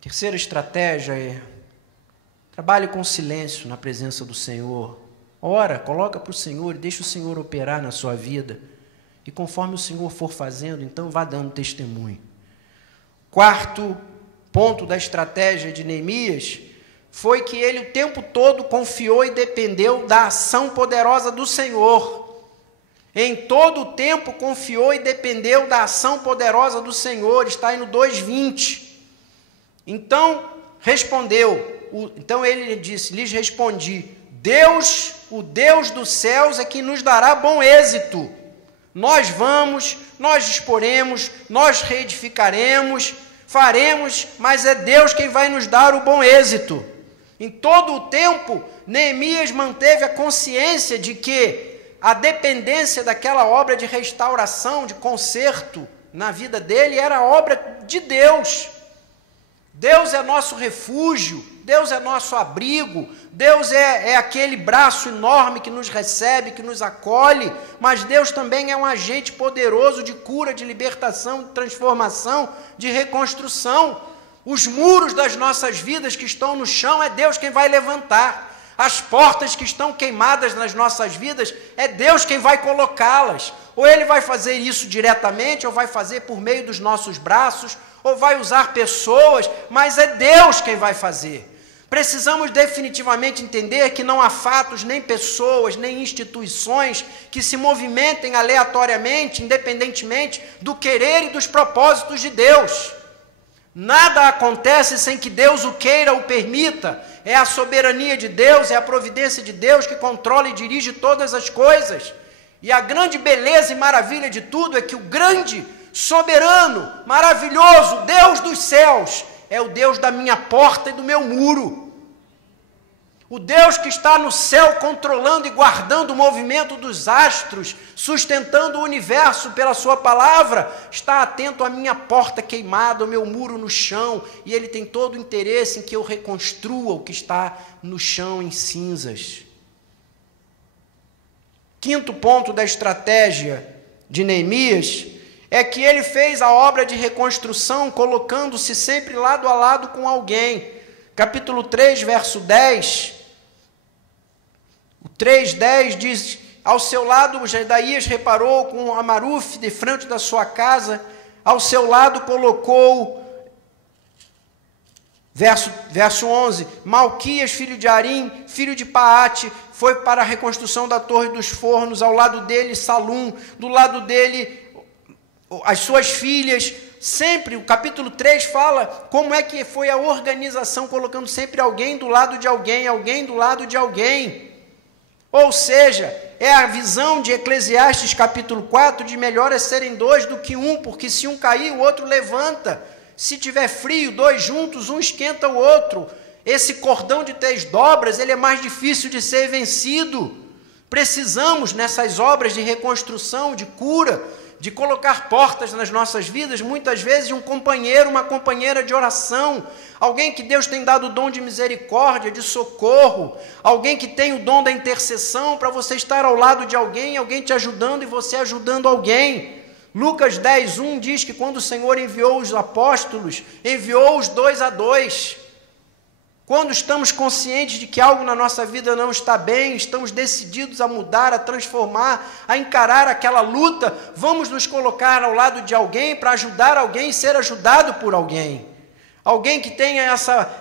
Terceira estratégia é: trabalhe com silêncio na presença do Senhor. Ora, coloca para o Senhor e deixa o Senhor operar na sua vida. E conforme o Senhor for fazendo, então vá dando testemunho. Quarto ponto da estratégia de Neemias foi que ele o tempo todo confiou e dependeu da ação poderosa do Senhor. Em todo o tempo confiou e dependeu da ação poderosa do Senhor. Está aí no 2:20. Então ele disse: lhes respondi: Deus, o Deus dos céus, é que nos dará bom êxito. Nós vamos, nós disporemos, nós reedificaremos, faremos, mas é Deus quem vai nos dar o bom êxito. Em todo o tempo, Neemias manteve a consciência de que a dependência daquela obra de restauração, de conserto na vida dele, era obra de Deus. Deus é nosso refúgio, Deus é nosso abrigo, Deus é aquele braço enorme que nos recebe, que nos acolhe, mas Deus também é um agente poderoso de cura, de libertação, de transformação, de reconstrução. Os muros das nossas vidas que estão no chão, é Deus quem vai levantar. As portas que estão queimadas nas nossas vidas, é Deus quem vai colocá-las. Ou Ele vai fazer isso diretamente, ou vai fazer por meio dos nossos braços, ou vai usar pessoas, mas é Deus quem vai fazer. Precisamos definitivamente entender que não há fatos, nem pessoas, nem instituições que se movimentem aleatoriamente, independentemente do querer e dos propósitos de Deus. Nada acontece sem que Deus o queira ou permita. É a soberania de Deus, é a providência de Deus que controla e dirige todas as coisas. E a grande beleza e maravilha de tudo é que o grande, soberano, maravilhoso Deus dos céus é o Deus da minha porta e do meu muro. O Deus que está no céu controlando e guardando o movimento dos astros, sustentando o universo pela sua palavra, está atento à minha porta queimada, ao meu muro no chão, e Ele tem todo o interesse em que eu reconstrua o que está no chão em cinzas. Quinto ponto da estratégia de Neemias é que ele fez a obra de reconstrução colocando-se sempre lado a lado com alguém. Capítulo 3, verso 10, o 3:10 diz: ao seu lado Gedaías reparou com Amaruf de frente da sua casa, ao seu lado colocou, verso 11, Malquias, filho de Arim, filho de Paate, foi para a reconstrução da Torre dos Fornos, ao lado dele Salum, do lado dele as suas filhas. Sempre, o capítulo 3 fala como é que foi a organização, colocando sempre alguém do lado de alguém, alguém do lado de alguém. Ou seja, é a visão de Eclesiastes capítulo 4, de melhor é serem dois do que um, porque se um cair, o outro levanta. Se tiver frio, dois juntos, um esquenta o outro. Esse cordão de 3 dobras, ele é mais difícil de ser vencido. Precisamos, nessas obras de reconstrução, de cura, de colocar portas nas nossas vidas, muitas vezes de um companheiro, uma companheira de oração, alguém que Deus tem dado o dom de misericórdia, de socorro, alguém que tem o dom da intercessão, para você estar ao lado de alguém, alguém te ajudando e você ajudando alguém. Lucas 10:1 diz que quando o Senhor enviou os apóstolos, enviou-os 2 a 2. Quando estamos conscientes de que algo na nossa vida não está bem, estamos decididos a mudar, a transformar, a encarar aquela luta, vamos nos colocar ao lado de alguém para ajudar alguém e ser ajudado por alguém. Alguém que tenha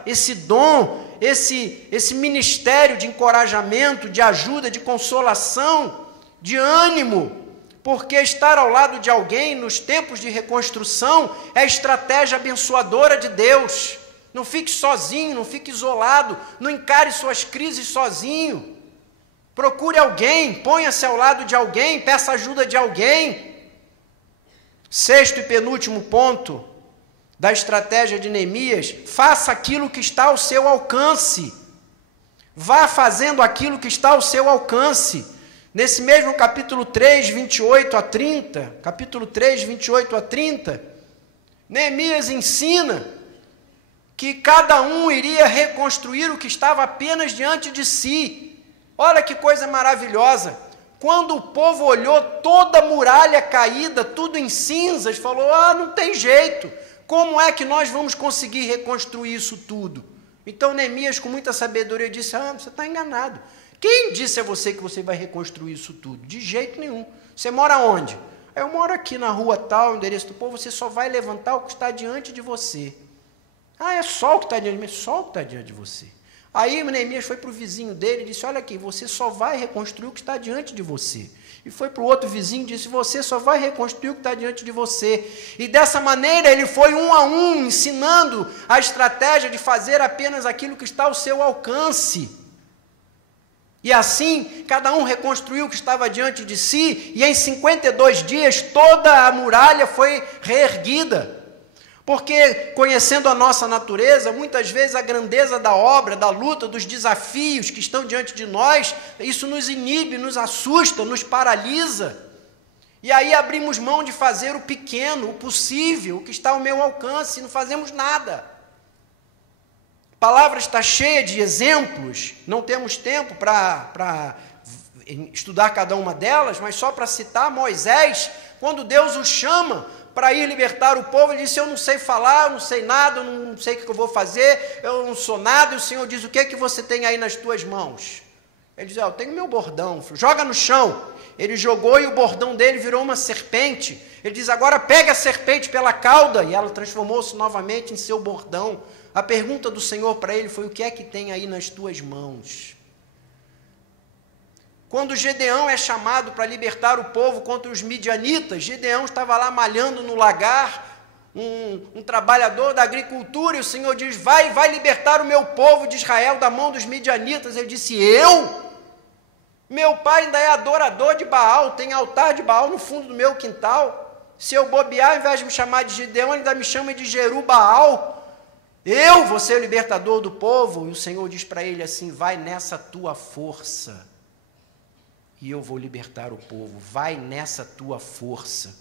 esse dom, esse ministério de encorajamento, de ajuda, de consolação, de ânimo, porque estar ao lado de alguém nos tempos de reconstrução é a estratégia abençoadora de Deus. Não fique sozinho, não fique isolado, não encare suas crises sozinho. Procure alguém, ponha-se ao lado de alguém, peça ajuda de alguém. Sexto e penúltimo ponto da estratégia de Neemias: faça aquilo que está ao seu alcance. Vá fazendo aquilo que está ao seu alcance. Nesse mesmo capítulo 3, 28 a 30, capítulo 3, 28 a 30, Neemias ensina que cada um iria reconstruir o que estava apenas diante de si. Olha que coisa maravilhosa. Quando o povo olhou toda a muralha caída, tudo em cinzas, falou: não tem jeito, como é que nós vamos conseguir reconstruir isso tudo? Então Neemias, com muita sabedoria, disse: você está enganado. Quem disse a você que você vai reconstruir isso tudo? De jeito nenhum. Você mora onde? Eu moro aqui na rua tal, endereço do povo. Você só vai levantar o que está diante de você. É só o que está diante de mim? Só o que está diante de você. Aí Neemias foi para o vizinho dele e disse: olha aqui, você só vai reconstruir o que está diante de você. E foi para o outro vizinho e disse: você só vai reconstruir o que está diante de você. E dessa maneira ele foi um a um, ensinando a estratégia de fazer apenas aquilo que está ao seu alcance. E assim, cada um reconstruiu o que estava diante de si, e em 52 dias toda a muralha foi reerguida. Porque, conhecendo a nossa natureza, muitas vezes a grandeza da obra, da luta, dos desafios que estão diante de nós, isso nos inibe, nos assusta, nos paralisa. E aí abrimos mão de fazer o pequeno, o possível, o que está ao meu alcance, e não fazemos nada. A palavra está cheia de exemplos, não temos tempo para estudar cada uma delas, mas só para citar Moisés, quando Deus o chama para ir libertar o povo, ele disse: eu não sei falar, eu não sei nada, eu não sei o que eu vou fazer, eu não sou nada. E o Senhor diz: o que é que você tem aí nas tuas mãos? Ele diz: eu tenho meu bordão, joga no chão. Ele jogou e o bordão dele virou uma serpente. Ele diz: agora pega a serpente pela cauda, e ela transformou-se novamente em seu bordão. A pergunta do Senhor para ele foi: o que é que tem aí nas tuas mãos? Quando Gedeão é chamado para libertar o povo contra os midianitas, Gedeão estava lá malhando no lagar, um trabalhador da agricultura, e o Senhor diz: vai libertar o meu povo de Israel da mão dos midianitas. Ele disse: eu? Meu pai ainda é adorador de Baal, tem altar de Baal no fundo do meu quintal. Se eu bobear, ao invés de me chamar de Gedeão, ele ainda me chama de Jerubaal. Eu vou ser o libertador do povo? E o Senhor diz para ele assim: vai nessa tua força, e eu vou libertar o povo. Vai nessa tua força.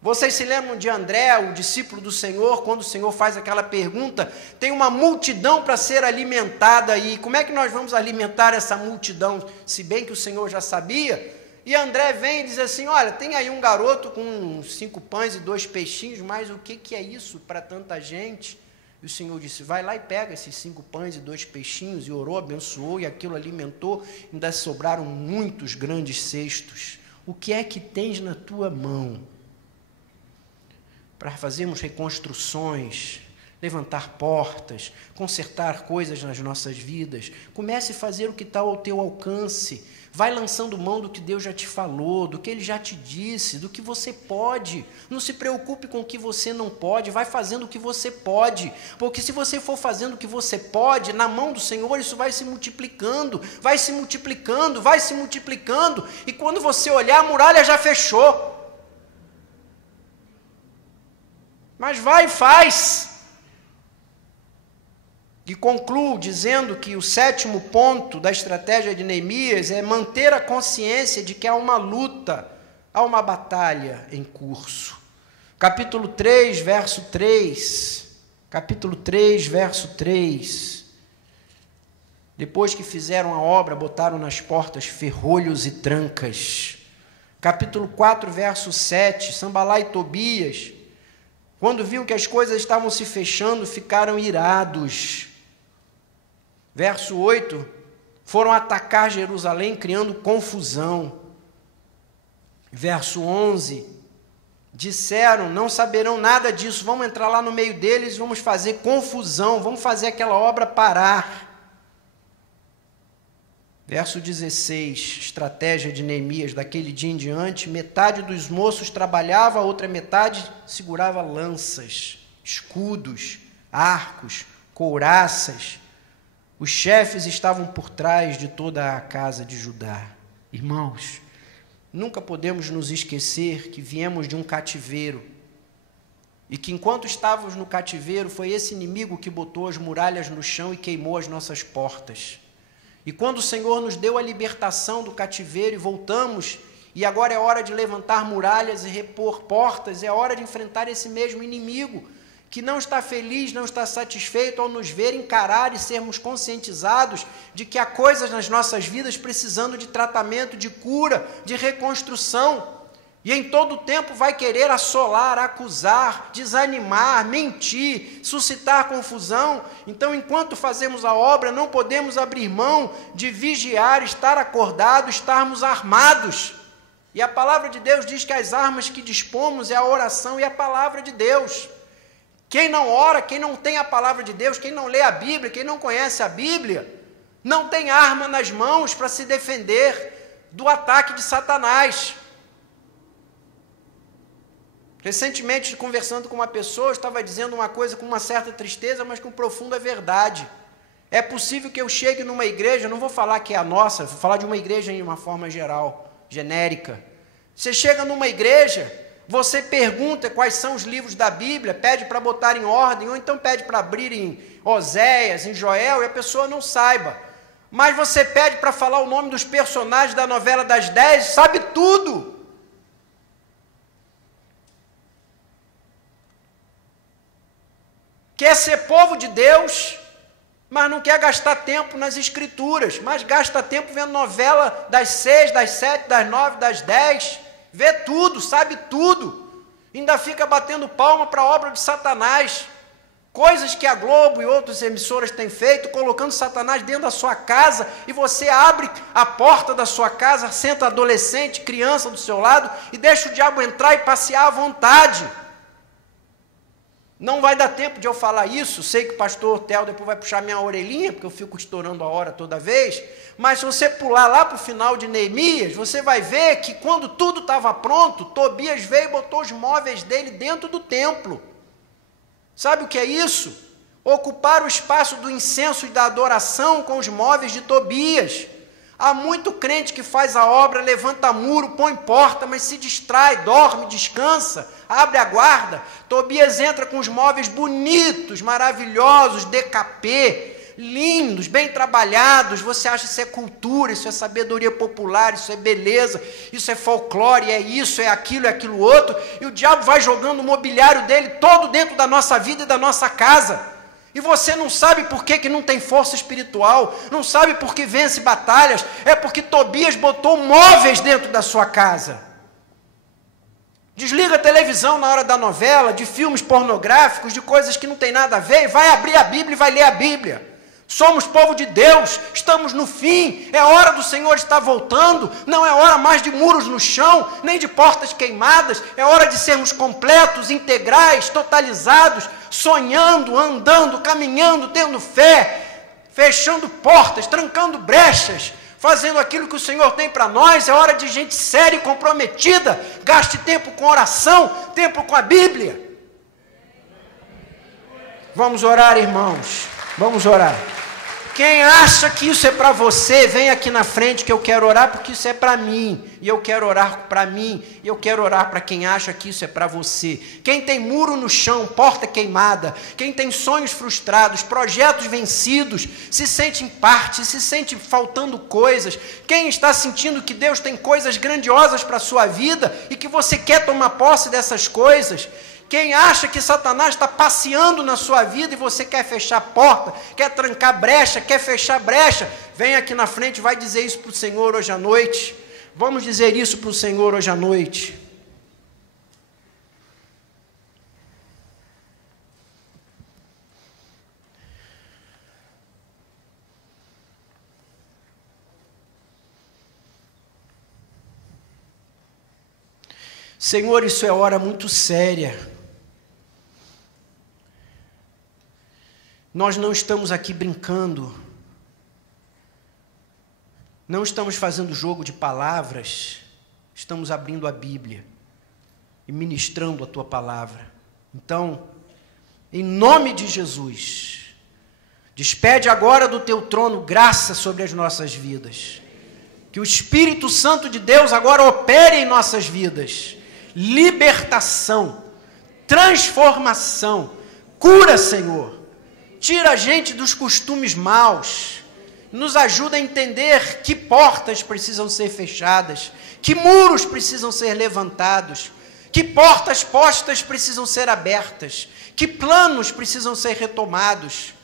Vocês se lembram de André, o discípulo do Senhor, quando o Senhor faz aquela pergunta, tem uma multidão para ser alimentada aí, como é que nós vamos alimentar essa multidão, se bem que o Senhor já sabia? E André vem e diz assim, olha, tem aí um garoto com 5 pães e 2 peixinhos, mas o que é isso para tanta gente? E o Senhor disse, vai lá e pega esses 5 pães e 2 peixinhos, e orou, abençoou, e aquilo alimentou, ainda sobraram muitos grandes cestos. O que é que tens na tua mão? Para fazermos reconstruções, levantar portas, consertar coisas nas nossas vidas, comece a fazer o que está ao teu alcance, vai lançando mão do que Deus já te falou, do que Ele já te disse, do que você pode, não se preocupe com o que você não pode, vai fazendo o que você pode, porque se você for fazendo o que você pode, na mão do Senhor isso vai se multiplicando, vai se multiplicando, vai se multiplicando, e quando você olhar a muralha já fechou, mas vai e faz. E concluo dizendo que o 7º ponto da estratégia de Neemias é manter a consciência de que há uma luta, há uma batalha em curso. Capítulo 3, verso 3. Capítulo 3, verso 3. Depois que fizeram a obra, botaram nas portas ferrolhos e trancas. Capítulo 4, verso 7. Sambalá e Tobias, quando viram que as coisas estavam se fechando, ficaram irados. Verso 8, foram atacar Jerusalém, criando confusão. Verso 11, disseram, não saberão nada disso, vamos entrar lá no meio deles, vamos fazer confusão, vamos fazer aquela obra parar. Verso 16, estratégia de Neemias, daquele dia em diante, metade dos moços trabalhava, a outra metade segurava lanças, escudos, arcos, couraças. Os chefes estavam por trás de toda a casa de Judá. Irmãos, nunca podemos nos esquecer que viemos de um cativeiro e que enquanto estávamos no cativeiro foi esse inimigo que botou as muralhas no chão e queimou as nossas portas. E quando o Senhor nos deu a libertação do cativeiro e voltamos, e agora é hora de levantar muralhas e repor portas, é hora de enfrentar esse mesmo inimigo, que não está feliz, não está satisfeito ao nos ver encarar e sermos conscientizados de que há coisas nas nossas vidas precisando de tratamento, de cura, de reconstrução, e em todo o tempo vai querer assolar, acusar, desanimar, mentir, suscitar confusão. Então, enquanto fazemos a obra, não podemos abrir mão de vigiar, estar acordado, estarmos armados. E a palavra de Deus diz que as armas que dispomos é a oração e a palavra de Deus. Quem não ora, quem não tem a palavra de Deus, quem não lê a Bíblia, quem não conhece a Bíblia, não tem arma nas mãos para se defender do ataque de Satanás. Recentemente, conversando com uma pessoa, eu estava dizendo uma coisa com uma certa tristeza, mas com profunda verdade. É possível que eu chegue numa igreja, não vou falar que é a nossa, vou falar de uma igreja em uma forma geral, genérica. Você chega numa igreja, você pergunta quais são os livros da Bíblia, pede para botar em ordem, ou então pede para abrir em Oséias, em Joel, e a pessoa não saiba. Mas você pede para falar o nome dos personagens da novela das 10, sabe tudo. Quer ser povo de Deus, mas não quer gastar tempo nas escrituras, mas gasta tempo vendo novela das 6, das 7, das 9, das 10, vê tudo, sabe tudo, ainda fica batendo palma para a obra de Satanás, coisas que a Globo e outras emissoras têm feito, colocando Satanás dentro da sua casa, e você abre a porta da sua casa, senta adolescente, criança do seu lado, e deixa o diabo entrar e passear à vontade. Não vai dar tempo de eu falar isso, sei que o pastor Theo depois vai puxar minha orelhinha, porque eu fico estourando a hora toda vez, mas se você pular lá para o final de Neemias, você vai ver que quando tudo estava pronto, Tobias veio e botou os móveis dele dentro do templo. Sabe o que é isso? Ocupar o espaço do incenso e da adoração com os móveis de Tobias. Há muito crente que faz a obra, levanta muro, põe porta, mas se distrai, dorme, descansa, abre a guarda. Tobias entra com os móveis bonitos, maravilhosos, decapê, lindos, bem trabalhados, você acha que isso é cultura, isso é sabedoria popular, isso é beleza, isso é folclore, é isso, é aquilo outro, e o diabo vai jogando o mobiliário dele todo dentro da nossa vida e da nossa casa. E você não sabe por que não tem força espiritual, não sabe por que vence batalhas, é porque Tobias botou móveis dentro da sua casa. Desliga a televisão na hora da novela, de filmes pornográficos, de coisas que não tem nada a ver, e vai abrir a Bíblia e vai ler a Bíblia. Somos povo de Deus, estamos no fim, é hora do Senhor estar voltando, não é hora mais de muros no chão, nem de portas queimadas, é hora de sermos completos, integrais, totalizados, sonhando, andando, caminhando, tendo fé, fechando portas, trancando brechas, fazendo aquilo que o Senhor tem para nós. É hora de gente séria e comprometida. Gaste tempo com oração, tempo com a Bíblia. Vamos orar, irmãos, vamos orar. Quem acha que isso é para você, vem aqui na frente que eu quero orar, porque isso é para mim, e eu quero orar para mim, e eu quero orar para quem acha que isso é para você. Quem tem muro no chão, porta queimada, quem tem sonhos frustrados, projetos vencidos, se sente em parte, se sente faltando coisas, quem está sentindo que Deus tem coisas grandiosas para a sua vida, e que você quer tomar posse dessas coisas, quem acha que Satanás está passeando na sua vida e você quer fechar a porta, quer trancar brecha, quer fechar brecha, vem aqui na frente, vai dizer isso para o Senhor hoje à noite. Vamos dizer isso para o Senhor hoje à noite. Senhor, isso é hora muito séria. Nós não estamos aqui brincando, não estamos fazendo jogo de palavras, estamos abrindo a Bíblia e ministrando a Tua palavra. Então, em nome de Jesus, despede agora do Teu trono graça sobre as nossas vidas, que o Espírito Santo de Deus agora opere em nossas vidas, libertação, transformação, cura, Senhor. Tira a gente dos costumes maus, nos ajuda a entender que portas precisam ser fechadas, que muros precisam ser levantados, que portas postas precisam ser abertas, que planos precisam ser retomados.